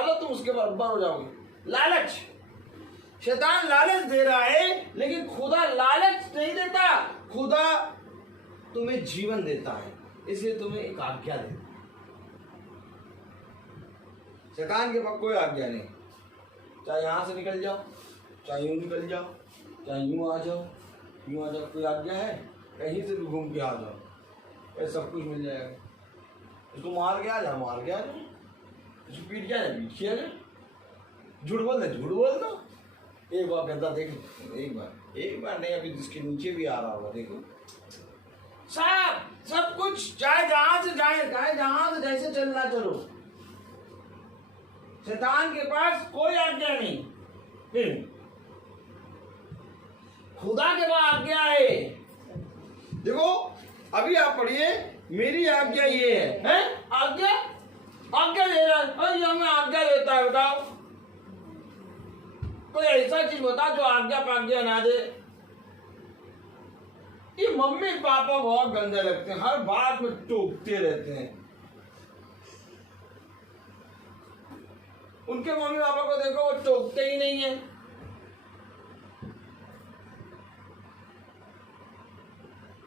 लो तुम उसके बराबर हो जाओगे। लालच, शैतान लालच दे रहा है, लेकिन खुदा लालच नहीं देता। खुदा तुम्हें जीवन देता है, इसलिए तुम्हें एक आज्ञा देता है। शैतान के पास कोई आज्ञा नहीं। चाहे यहां से निकल जाओ, चाहे यूं निकल जाओ, चाहे यूं आ जाओ, कोई आज्ञा है? कहीं से भी घूम के आ जाओ, ये सब कुछ मिल जाएगा। इसको मार के आ जाओ, इसको पीट के आ जाओ, पीट के आ जाओ। झूठ बोल दो। एक बार कहता देख, एक बार नहीं, अभी जिसके नीचे भी आ रहा होगा देखो साहब, सब कुछ चाहे जहां से जैसे चलना चलो। शैतान के पास कोई आज्ञा नहीं, खुदा के पास आज्ञा है। देखो अभी आप पढ़िए, मेरी आज्ञा ये है? आज्ञा दे रहा है, हमें आज्ञा देता है। बताओ कोई ऐसा चीज बता जो आज्ञा पाज्ञा ना दे। ये मम्मी पापा बहुत गंदे लगते हैं, हर बात में टोकते रहते हैं। उनके मम्मी पापा को देखो, वो टोकते ही नहीं है।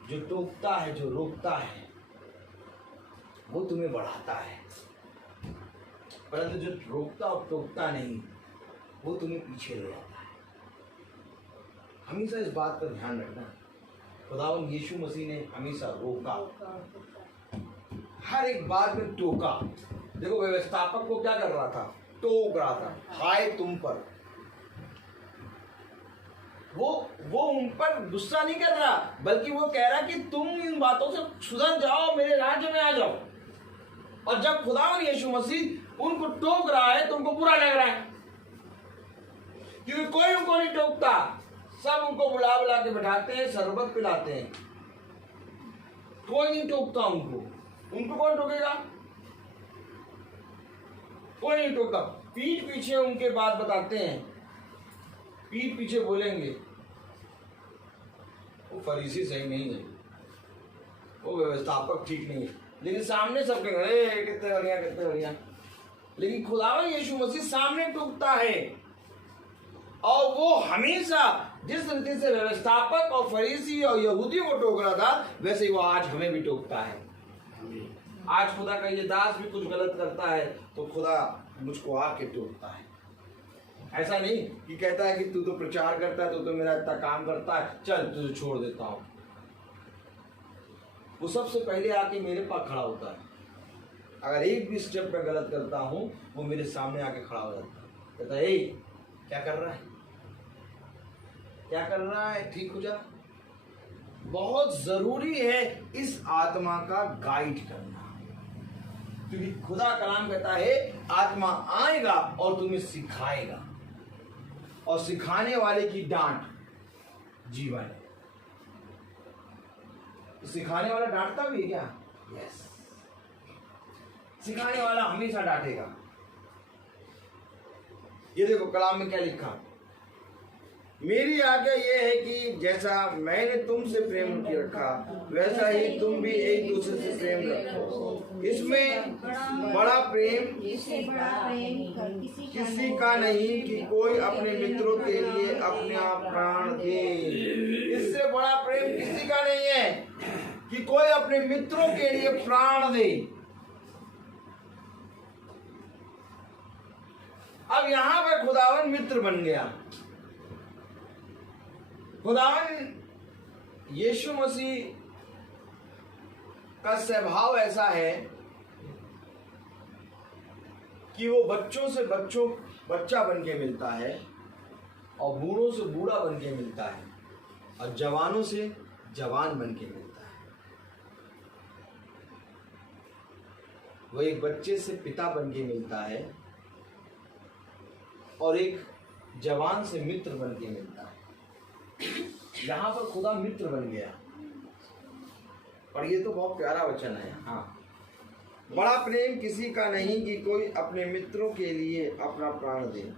जो टोकता है, जो रोकता है, वो तुम्हें बढ़ाता है, परंतु जो रोकता और टोकता नहीं, वो तुम्हें पीछे ले जाता है। हमेशा इस बात पर ध्यान रखना। खुदावंद यीशु मसीह ने हमेशा रोका, हर एक बात में टोका। देखो व्यवस्थापक को क्या कर रहा था? टोक रहा था, हाय तुम पर। वो उन पर गुस्सा नहीं कर रहा, बल्कि वो कह रहा कि तुम इन बातों से सुधर जाओ, मेरे राज्य में आ जाओ। और जब खुदावंद यीशु मसीह उनको टोक रहा है तो उनको बुरा लग रहा है, क्योंकि कोई उनको नहीं टोकता। सब उनको बुला बुला के बैठाते हैं, शरबत पिलाते हैं, कोई नहीं टोकता उनको कौन टोकेगा? कोई नहीं टोकता। पीठ पीछे उनके बात बताते हैं, पीठ पीछे बोलेंगे वो फरीसी सही नहीं है, वो व्यवस्थापक ठीक नहीं है, लेकिन सामने सबके घरे कितने बढ़िया कितने बढ़िया। लेकिन खुदावंद यीशु मसीह सामने टोकता है, और वो हमेशा जिस रीति से व्यवस्थापक और फरीसी और यहूदियों को टोक रहा था, वैसे ही वो आज हमें भी टोकता है। आज खुदा का ये दास भी कुछ गलत करता है तो खुदा मुझको आके टोकता है। ऐसा नहीं कि कहता है कि तू तो प्रचार करता है, तो मेरा इतना काम करता है, चल तुझे छोड़ देता हूं। वो सबसे पहले आके मेरे पास खड़ा होता है। अगर एक भी स्टेप पे गलत करता हूं, वो मेरे सामने आके खड़ा हो जाता है, कहता है ए क्या कर रहा है, क्या कर रहा है, ठीक हो जा। बहुत जरूरी है इस आत्मा का गाइड करना, क्योंकि खुदा कलाम कहता है आत्मा आएगा और तुम्हें सिखाएगा, और सिखाने वाले की डांट जीवन है। सिखाने वाला डांटता भी है क्या? यस, सिखाने वाला हमेशा डांटेगा। ये देखो कलाम में क्या लिखा, मेरी आज्ञा ये है कि जैसा मैंने तुमसे प्रेम किया रखा, वैसा ही तुम भी एक दूसरे से प्रेम रखो। इसमें बड़ा प्रेम किसी का नहीं कि कोई अपने मित्रों के लिए अपना प्राण दे। इससे बड़ा प्रेम किसी का नहीं है कि कोई अपने मित्रों के लिए प्राण दे। अब यहां पर खुदावन मित्र बन गया। खुदावन यीशु मसीह का स्वभाव ऐसा है कि वो बच्चों से बच्चा बन के मिलता है, और बूढ़ों से बूढ़ा बन के मिलता है, और जवानों से जवान बन के मिलता है। वो एक बच्चे से पिता बन के मिलता है, और एक जवान से मित्र बन के मिलता है। यहां पर खुदा मित्र बन गया, और ये तो बहुत प्यारा वचन है। हाँ, बड़ा प्रेम किसी का नहीं कि कोई अपने मित्रों के लिए अपना प्राण दे।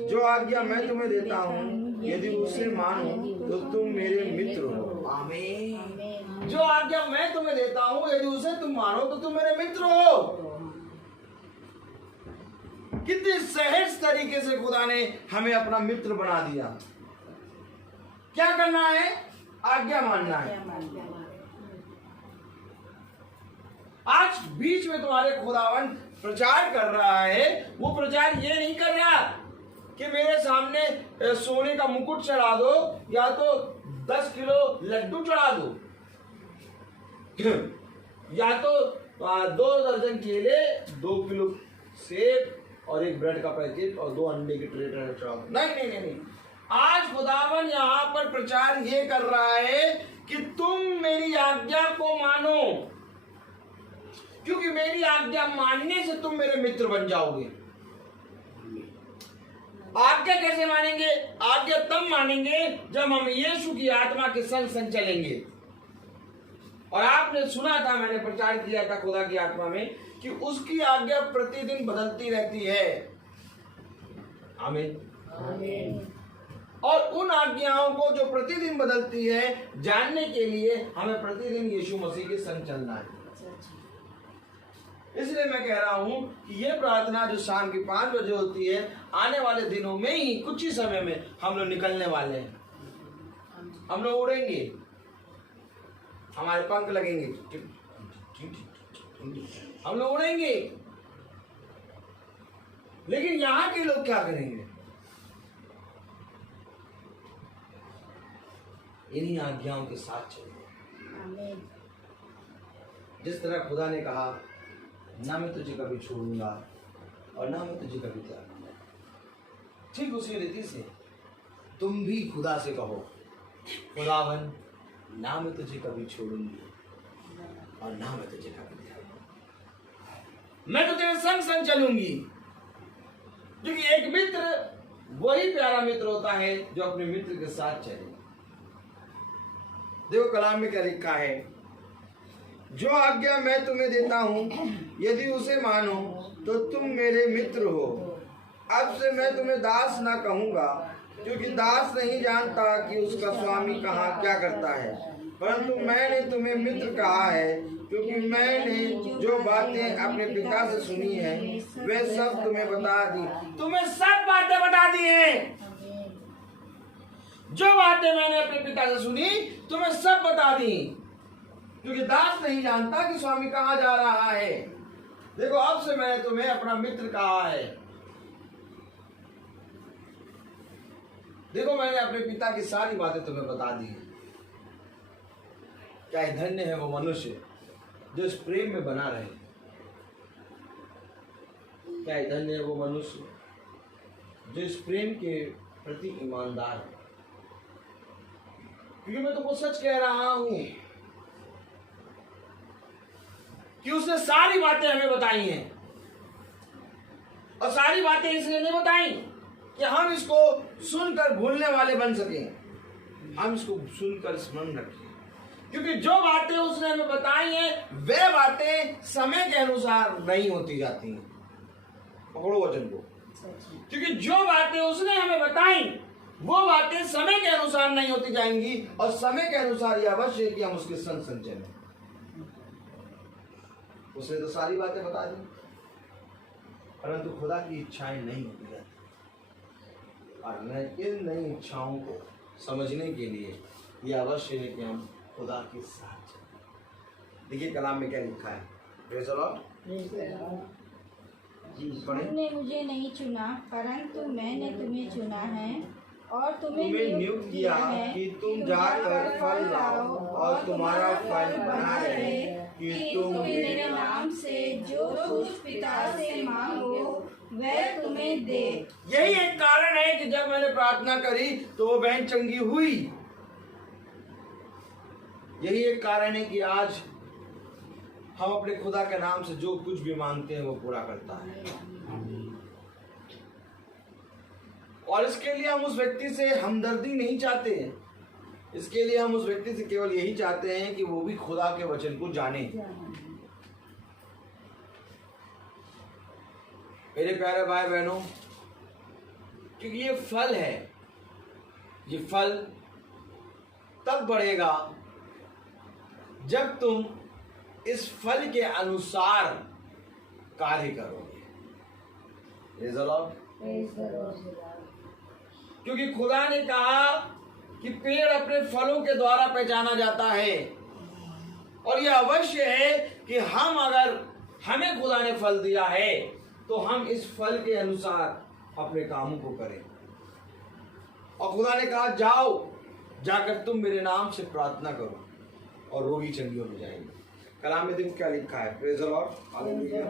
जो आज्ञा मैं तुम्हें देता हूँ, यदि उसे मानो तो तुम मेरे मित्र हो। आमीन। जो आज्ञा मैं तुम्हें देता हूँ, यदि उसे तुम मानो तो तुम मेरे मित्र हो। कितनी सहज तरीके से खुदा ने हमें अपना मित्र बना दिया। क्या करना है? आज्ञा मानना है। आज बीच में तुम्हारे खुदावन प्रचार कर रहा है, वो प्रचार ये नहीं कर रहा कि मेरे सामने सोने का मुकुट चढ़ा दो या तो 10 किलो लड्डू चढ़ा दो, या तो 2 दर्जन केले, 2 किलो सेब और 1 ब्रेड का पैकेट और 2 अंडे की ट्रे चढ़ा दो। नहीं नहीं नहीं, आज खुदावन यहाँ पर प्रचार ये कर रहा है कि तुम मेरी आज्ञा को मानो, क्योंकि मेरी आज्ञा मानने से तुम मेरे मित्र बन जाओगे। आज्ञा कैसे मानेंगे? आज्ञा तब मानेंगे जब हम यीशु की आत्मा के संग संग चलेंगे। और आपने सुना था, मैंने प्रचार किया था खुदा की आत्मा में, कि उसकी आज्ञा प्रतिदिन बदलती रहती है। आमीन। और उन आज्ञाओं को जो प्रतिदिन बदलती है जानने के लिए हमें प्रतिदिन यीशु मसीह के संग चलना है। इसलिए मैं कह रहा हूं कि ये प्रार्थना जो शाम की 5 बजे होती है, आने वाले दिनों में ही कुछ ही समय में हम लोग निकलने वाले हैं। हम लोग उड़ेंगे, हमारे पंख लगेंगे, हम लोग उड़ेंगे। लेकिन यहां के लोग क्या करेंगे? इन्हीं आज्ञाओं के साथ चलेंगे। जिस तरह खुदा ने कहा, ना मैं तुझे कभी छोड़ूंगा और ना मैं तुझे कभी त्यागूंगा, ठीक उसी रीति से तुम भी खुदा से कहो, खुदावन ना मैं तुझे कभी छोड़ूंगी और ना मैं तुझे कभी त्यागूंगा, मैं तो तेरे संग संग चलूंगी। क्योंकि एक मित्र वही प्यारा मित्र होता है जो अपने मित्र के साथ चले। देखो कलाम में क्या लिखा है, जो आज्ञा मैं तुम्हें देता हूं यदि उसे मानो तो तुम मेरे मित्र हो। अब से मैं तुम्हें दास ना कहूंगा, क्योंकि दास नहीं जानता कि उसका स्वामी कहाँ क्या करता है, परंतु मैंने तुम्हें मित्र कहा है, क्योंकि मैंने जो बातें अपने पिता से सुनी है वे सब तुम्हें बता दी। तुम्हें सब बातें बता दी हैं। जो बातें मैंने अपने पिता से सुनी तुम्हें सब बता दी, क्योंकि दास नहीं जानता कि स्वामी कहाँ जा रहा है। देखो अब से मैंने तुम्हें अपना मित्र कहा है। देखो मैंने अपने पिता की सारी बातें तुम्हें बता दी। क्या धन्य है वो मनुष्य जो इस प्रेम में बना रहे। क्या धन्य है वो मनुष्य जो इस प्रेम के प्रति ईमानदार है। क्योंकि मैं तुमको सच कह रहा हूं कि उसने सारी बातें हमें बताई हैं, और सारी बातें इसलिए नहीं बताई कि हम इसको सुनकर भूलने वाले बन सकें, हम इसको सुनकर स्मरण रखें। क्योंकि जो बातें उसने हमें बताई हैं वे बातें समय के अनुसार नहीं होती जाती हैं। पकड़ो वचन को। क्योंकि जो बातें उसने हमें बताई वो बातें समय के अनुसार नहीं होती जाएंगी, और समय के अनुसार यह अवश्य है कि हम उसके संग संग चलें। उसने तो सारी बातें बता दी, परंतु खुदा की इच्छाएं नहीं होती जाती। और इन नई इच्छाओं को समझने के लिए यह अवश्य है कि हम खुदा के साथ चलें। देखिए कलाम में क्या लिखा है। Praise the Lord. तुमने मुझे नहीं चुना, परंतु मैंने तुम्हें चुना है और तुम्हें नियुक्त किया कि तुम जाकर फल लाओ और तुम्हारा फल बना रहे, कि तुम मेरे नाम से जो कुछ पिता से मांगो वह तुम्हें दे। यही एक कारण है कि जब मैंने प्रार्थना करी तो वो बहन चंगी हुई। यही एक कारण है कि आज हम अपने खुदा के नाम से जो कुछ भी मांगते हैं वो पूरा करता है। और इसके लिए हम उस व्यक्ति से हमदर्दी नहीं चाहते हैं, इसके लिए हम उस व्यक्ति से केवल यही चाहते हैं कि वो भी खुदा के वचन को जाने। मेरे प्यारे भाई बहनों, क्योंकि ये फल है, ये फल तब बढ़ेगा जब तुम इस फल के अनुसार कार्य करोगे। Praise the Lord. क्योंकि खुदा ने कहा कि पेड़ अपने फलों के द्वारा पहचाना जाता है, और यह अवश्य है कि हम अगर हमें खुदा ने फल दिया है तो हम इस फल के अनुसार अपने कामों को करें। और खुदा ने कहा जाओ, जाकर तुम मेरे नाम से प्रार्थना करो और रोगी चंगी हो जाएंगे। कलाम में देखो क्या लिखा है। Praise the Lord. हालेलुया।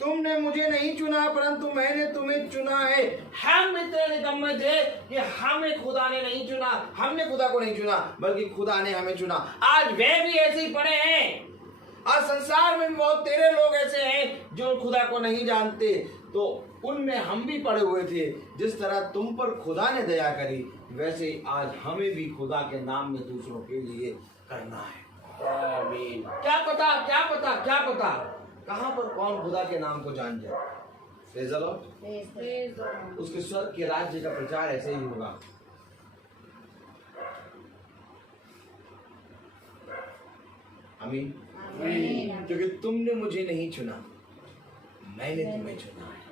तुमने मुझे नहीं चुना परंतु मैंने तुम्हें चुना है। हम इतने निकम्मे थे कि हमें खुदा ने नहीं चुना, हमने खुदा को नहीं चुना, बल्कि खुदा ने हमें चुना। आज वे भी ऐसे ही पड़े हैं। आज संसार में बहुत तेरे लोग ऐसे हैं जो खुदा को नहीं जानते, तो उनमें हम भी पड़े हुए थे। जिस तरह तुम पर खुदा ने दया करी, वैसे आज हमें भी खुदा के नाम में दूसरों के लिए करना है। आमीन। क्या पता कहां पर कौन खुदा के नाम को जान जाए। Praise the Lord. उसके स्वर्ग के राज्य का प्रचार ऐसे ही होगा। आमीन। क्योंकि तुमने मुझे नहीं चुना, मैंने तुम्हें चुना है।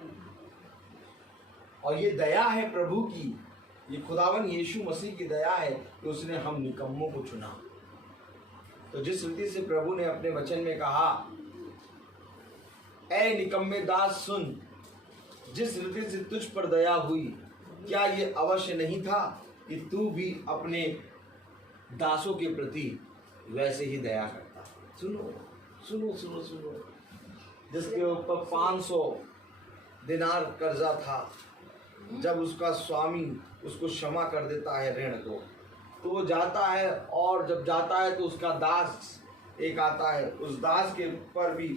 और ये दया है प्रभु की, ये खुदावन यीशु मसीह की दया है कि उसने हम निकम्मों को चुना। तो जिस रीति से प्रभु ने अपने वचन में कहा, ऐ निकम्मे दास सुन, जिस रीति से तुझ पर दया हुई, क्या ये अवश्य नहीं था कि तू भी अपने दासों के प्रति वैसे ही दया करता। सुनो सुनो सुनो सुनो, जिसके ऊपर 500 दिनार कर्जा था, जब उसका स्वामी उसको क्षमा कर देता है ऋण को, तो वो जाता है, और जब जाता है तो उसका दास एक आता है, उस दास के ऊपर भी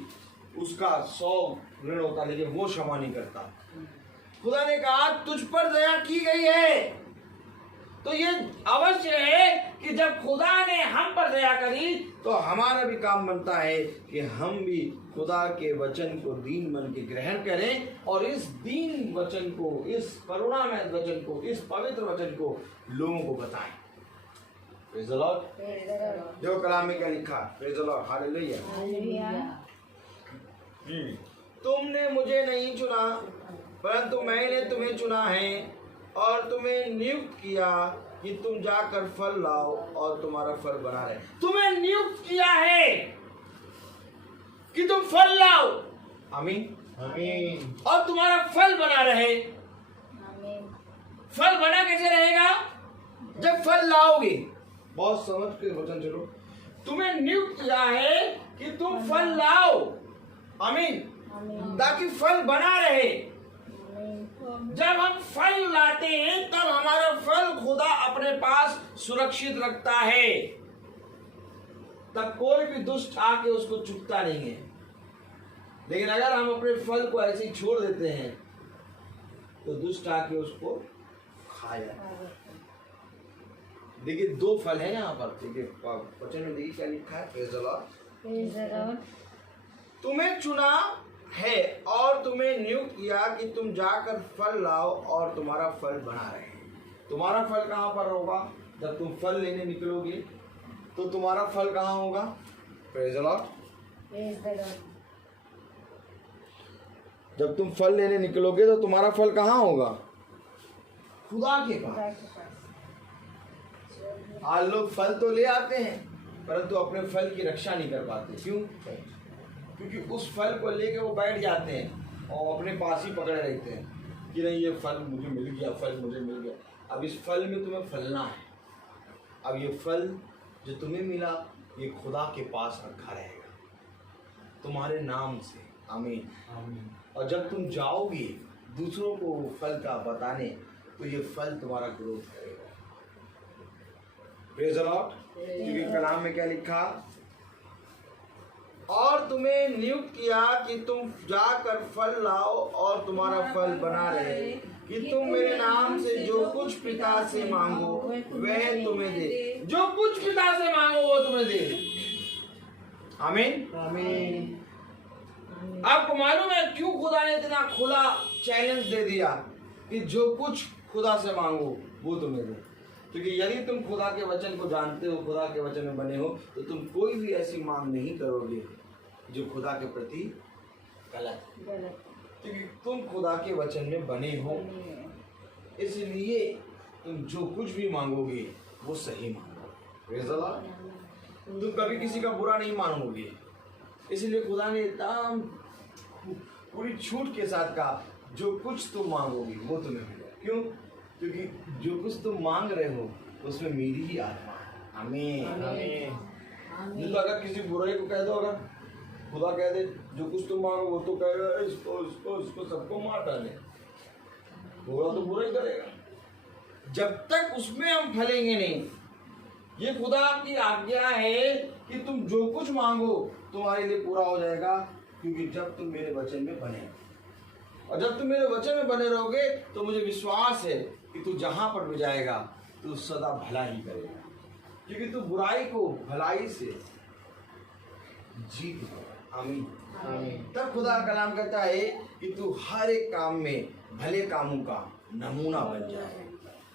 उसका 100 ऋण होता, लेकिन वो क्षमा नहीं करता। खुदा ने कहा तुझ पर दया की गई है। तो ये अवश्य है कि जब खुदा ने हम पर दया करी तो हमारा भी काम बनता है कि हम भी खुदा के वचन को दीन मन के ग्रहण करें, और इस दीन वचन को, इस करुणामय वचन को, इस पवित्र वचन को लोगों को बताएं। Praise the Lord. जो कलाम में क्या लिखा, प्रेज़ द लॉर्ड, हालेलुया। तुमने मुझे नहीं चुना, परंतु मैंने तुम्हें चुना है और तुम्हें नियुक्त किया कि तुम जाकर फल लाओ और तुम्हारा फल बना रहे। तुम्हें नियुक्त किया है कि तुम फल लाओ, आमीन आमीन, और तुम्हारा फल बना रहे। फल बना कैसे रहेगा? जब फल लाओगे। बहुत समझ के वचन चलो। तुम्हें नियुक्त किया है कि तुम फल लाओ, आमीन, ताकि फल बना रहे। जब हम फल लाते हैं तब हमारा फल खुदा अपने पास सुरक्षित रखता है, तब कोई भी दुष्ट आके उसको चुकता नहीं है। लेकिन अगर हम अपने फल को ऐसे ही छोड़ देते हैं तो दुष्ट आके उसको खा जाता है। देखिए 2 फल है यहाँ पर, देखिए वचन में देखिए क्या लिखा है, प्रेज़ द लॉर्ड। तुम्हें चुना है और तुम्हें नियुक्त किया कि तुम जाकर फल लाओ और तुम्हारा फल बना रहे। तुम्हारा फल कहाँ पर होगा? जब तुम फल लेने निकलोगे तो तुम्हारा फल कहाँ होगा? Praise the Lord. जब तुम फल लेने निकलोगे तो तुम्हारा फल कहाँ होगा? खुदा के पास। आज लोग फल तो ले आते हैं परंतु अपने फल की रक्षा नहीं कर पाते। क्यों? क्योंकि उस फल को लेके वो बैठ जाते हैं और अपने पास ही पकड़े रहते हैं कि नहीं ये फल मुझे मिल गया, फल मुझे मिल गया। अब इस फल में तुम्हें फलना है। अब ये फल जो तुम्हें मिला ये खुदा के पास रखा रहेगा तुम्हारे नाम से, आमीन आमीन। और जब तुम जाओगे दूसरों को फल का बताने तो ये फल तुम्हारा ग्रोथ करेगा। Praise the Lord. क्योंकि कलाम में क्या लिखा, और तुम्हें नियुक्त किया कि तुम जाकर फल लाओ और तुम्हारा फल बना रहे, कि तुम मेरे नाम से जो कुछ पिता से मांगो वह तुम्हें दे। जो कुछ पिता से मांगो वो तुम्हें दे। आमीन आमीन। आपको मालूम है क्यों खुदा ने इतना खुला चैलेंज दे दिया कि जो कुछ खुदा से मांगो वो तुम्हें दे? क्योंकि यदि तुम खुदा के वचन को जानते हो, खुदा के वचन में बने हो, तो तुम कोई भी ऐसी मांग नहीं करोगे जो खुदा के प्रति गलत। क्योंकि तुम खुदा के वचन में बने हो, इसलिए तुम जो कुछ भी मांगोगे वो सही मांगोगे। Praise the Lord. तुम कभी किसी का बुरा नहीं मांगोगे। इसलिए खुदा ने एकदम पूरी छूट के साथ कहा जो कुछ तुम मांगोगे वो तुम्हें मिलेगा। क्यों? क्योंकि जो कुछ तुम मांग रहे हो उसमें मेरी ही आत्मा है। आमीन आमीन। तो अगर किसी बुराई को कह दो, अगर खुदा कह दे जो कुछ तुम मांगो वो तो कहेगा इसको इसको इसको सबको मार डाले, बुरा तो बुरा ही करेगा। जब तक उसमें हम फलेंगे नहीं। ये खुदा की आज्ञा है कि तुम जो कुछ मांगो तुम्हारे लिए पूरा हो जाएगा, क्योंकि जब तुम मेरे वचन में बने, और जब तुम मेरे वचन में बने रहोगे तो मुझे विश्वास है कि तू जहां पर भी जाएगा तू सदा भला ही करेगा, क्योंकि तू बुराई को भलाई से जीत। आमीन। आमीन। तब खुदा का कलाम कहता है कि तू हर एक काम में भले कामों का नमूना बन जाए।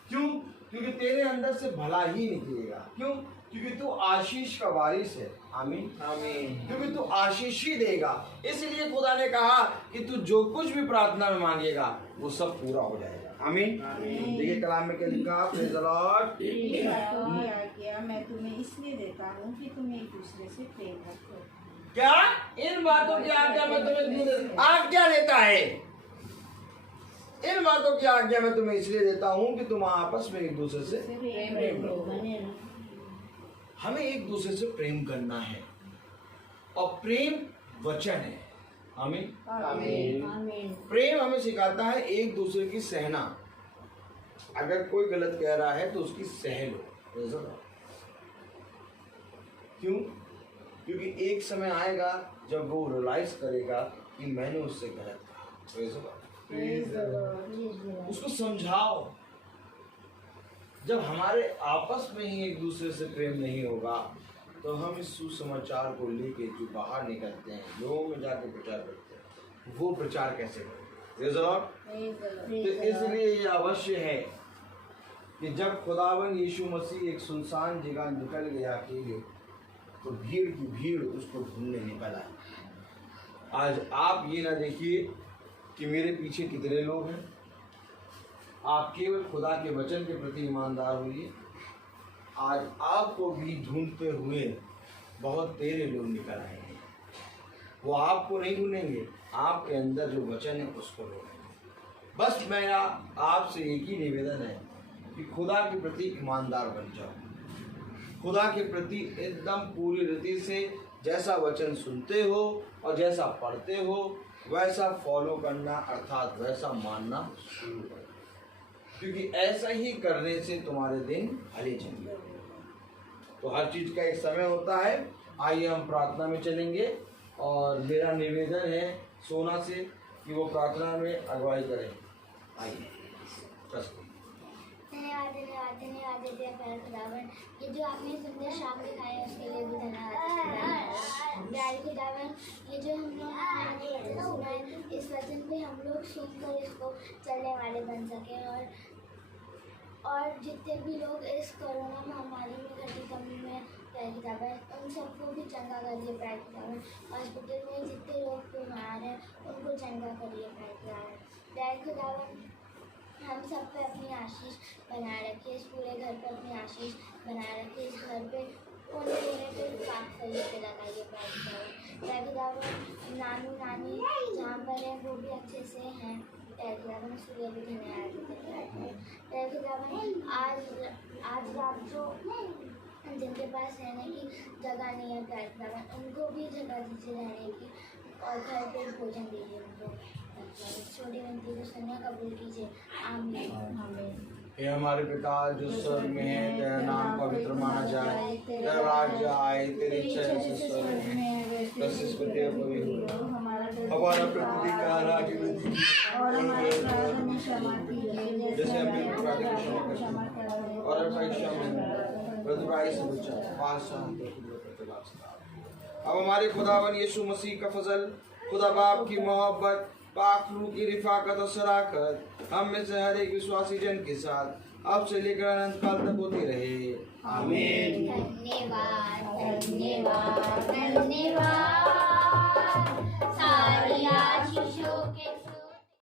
क्यों? क्योंकि तेरे अंदर से भला ही निकलेगा। क्यों? क्योंकि तू आशीष का वारिस है। आमीन आमीन। क्योंकि तू आशीष ही देगा। इसलिए खुदा ने कहा कि तू जो कुछ भी प्रार्थना में मांगेगा वो सब पूरा हो जाएगा। आमीन। देखिए कलाम में क्या लिखा, प्रेज़ द लॉर्ड। इन बातों की आज्ञा मैं तुम्हें इसलिए देता हूँ कि तुम एक दूसरे से प्रेम रखो। क्या? इन बातों की आज्ञा में तुम्हें आज्ञा देता है। इन बातों की आज्ञा मैं तुम्हें इसलिए देता हूँ कि तुम आपस में एक दूसरे से प्रेम रखो। हमें एक दूसरे से प्रेम करना है और प्रेम वचन है। आमीन। आमीन। प्रेम हमें सिखाता है एक दूसरे की सहना। अगर कोई गलत कह रहा है तो उसकी सह लो। क्यों? क्योंकि एक समय आएगा जब वो रियलाइज करेगा कि मैंने उससे गलत कहा। उसको समझाओ। जब हमारे आपस में ही एक दूसरे से प्रेम नहीं होगा तो हम इस सुसमाचार को लेके जो बाहर निकलते हैं, लोगों में जाके प्रचार करते हैं, वो प्रचार कैसे करें? तो इसलिए ये अवश्य है कि जब खुदावन यीशु मसीह एक सुनसान जगह निकल गया अकेले, तो भीड़ की भीड़ उसको ढूंढने निकल आई। आज आप ये ना देखिए कि मेरे पीछे कितने लोग हैं। आप केवल खुदा के वचन के प्रति ईमानदार होइए। आज आपको भी ढूंढते हुए बहुत तेरे लोग निकल आएंगे। वो आपको नहीं ढूंढेंगे, आपके अंदर जो वचन है उसको ढूंढेंगे। बस मेरा आपसे एक ही निवेदन है कि खुदा के प्रति ईमानदार बन जाओ। खुदा के प्रति एकदम पूरी रीति से जैसा वचन सुनते हो और जैसा पढ़ते हो वैसा फॉलो करना, अर्थात वैसा मानना शुरू करो। क्योंकि ऐसा ही करने से तुम्हारे दिन भले चलेंगे। तो हर चीज का एक समय होता है। आइए हम प्रार्थना में चलेंगे और मेरा निवेदन है सोना से कि वो प्रार्थना में अगुवाई करें। आइए धन्यवाद धन्यवाद धन्यवाद देते हैं प्यारे खुदावन, ये जो आपने सुंदर शाम दिखाई है उसके लिए भी धन्यवाद। प्यारे खुदावन, ये जो हम लोग आपने वचन सुना है, इस वचन पे हम लोग सुनकर इसको चलने वाले बन सकें और जितने भी लोग इस कोरोना महामारी में घटी कमी में प्यारे खुदावन उन सबको भी चंगा करिए। प्यारे खुदावन, हॉस्पिटल में जितने लोग बीमार हैं उनको चंगा करिए। प्यारे खुदावन, हम सब पे अपनी आशीष बनाए रखिए। इस पूरे घर पे अपनी आशीष बनाए रखिए। इस घर पे कोने कोने पे पाक फली पे लगाइए। प्यारे खुदावन, नानू नानी जहाँ पर हैं वो भी अच्छे से हैं। प्यारे खुदावन, इसके लिए भी धन्यवाद देते हैं। प्यारे खुदावन, आज रात जो जिनके पास रहने की जगह नहीं है प्यारे खुदावन उनको भी जगह दीजिए रहने की और घर पे भोजन दीजिए उनको। छोटी विनती को सुनिए, कबूल कीजिए। आमीन। हे हमारे पिता जो स्वर्ग में है, तेरा नाम पवित्र माना जाए, तेरा राज्य आए, तेरी इच्छा जैसे स्वर्ग में वैसे इस पृथ्वी पर भी हो। हमारा प्रतिदिन का आहार और हमारे अपराध में क्षमा कीजिए जैसे हम भी अपराधी को क्षमा करते हैं, और परीक्षा में प्रतिभागी से बचा अब हमारे खुदावन यीशु मसीह का फजल, खुदा बाप की मोहब्बत, पाक रूह की रिफाकत और शराकत हम में से हर एक विश्वासी जन के साथ अब से लेकर अनंत काल तक होती रहे। आमीन। धन्यवाद धन्यवाद धन्यवाद। सारी आशीषों के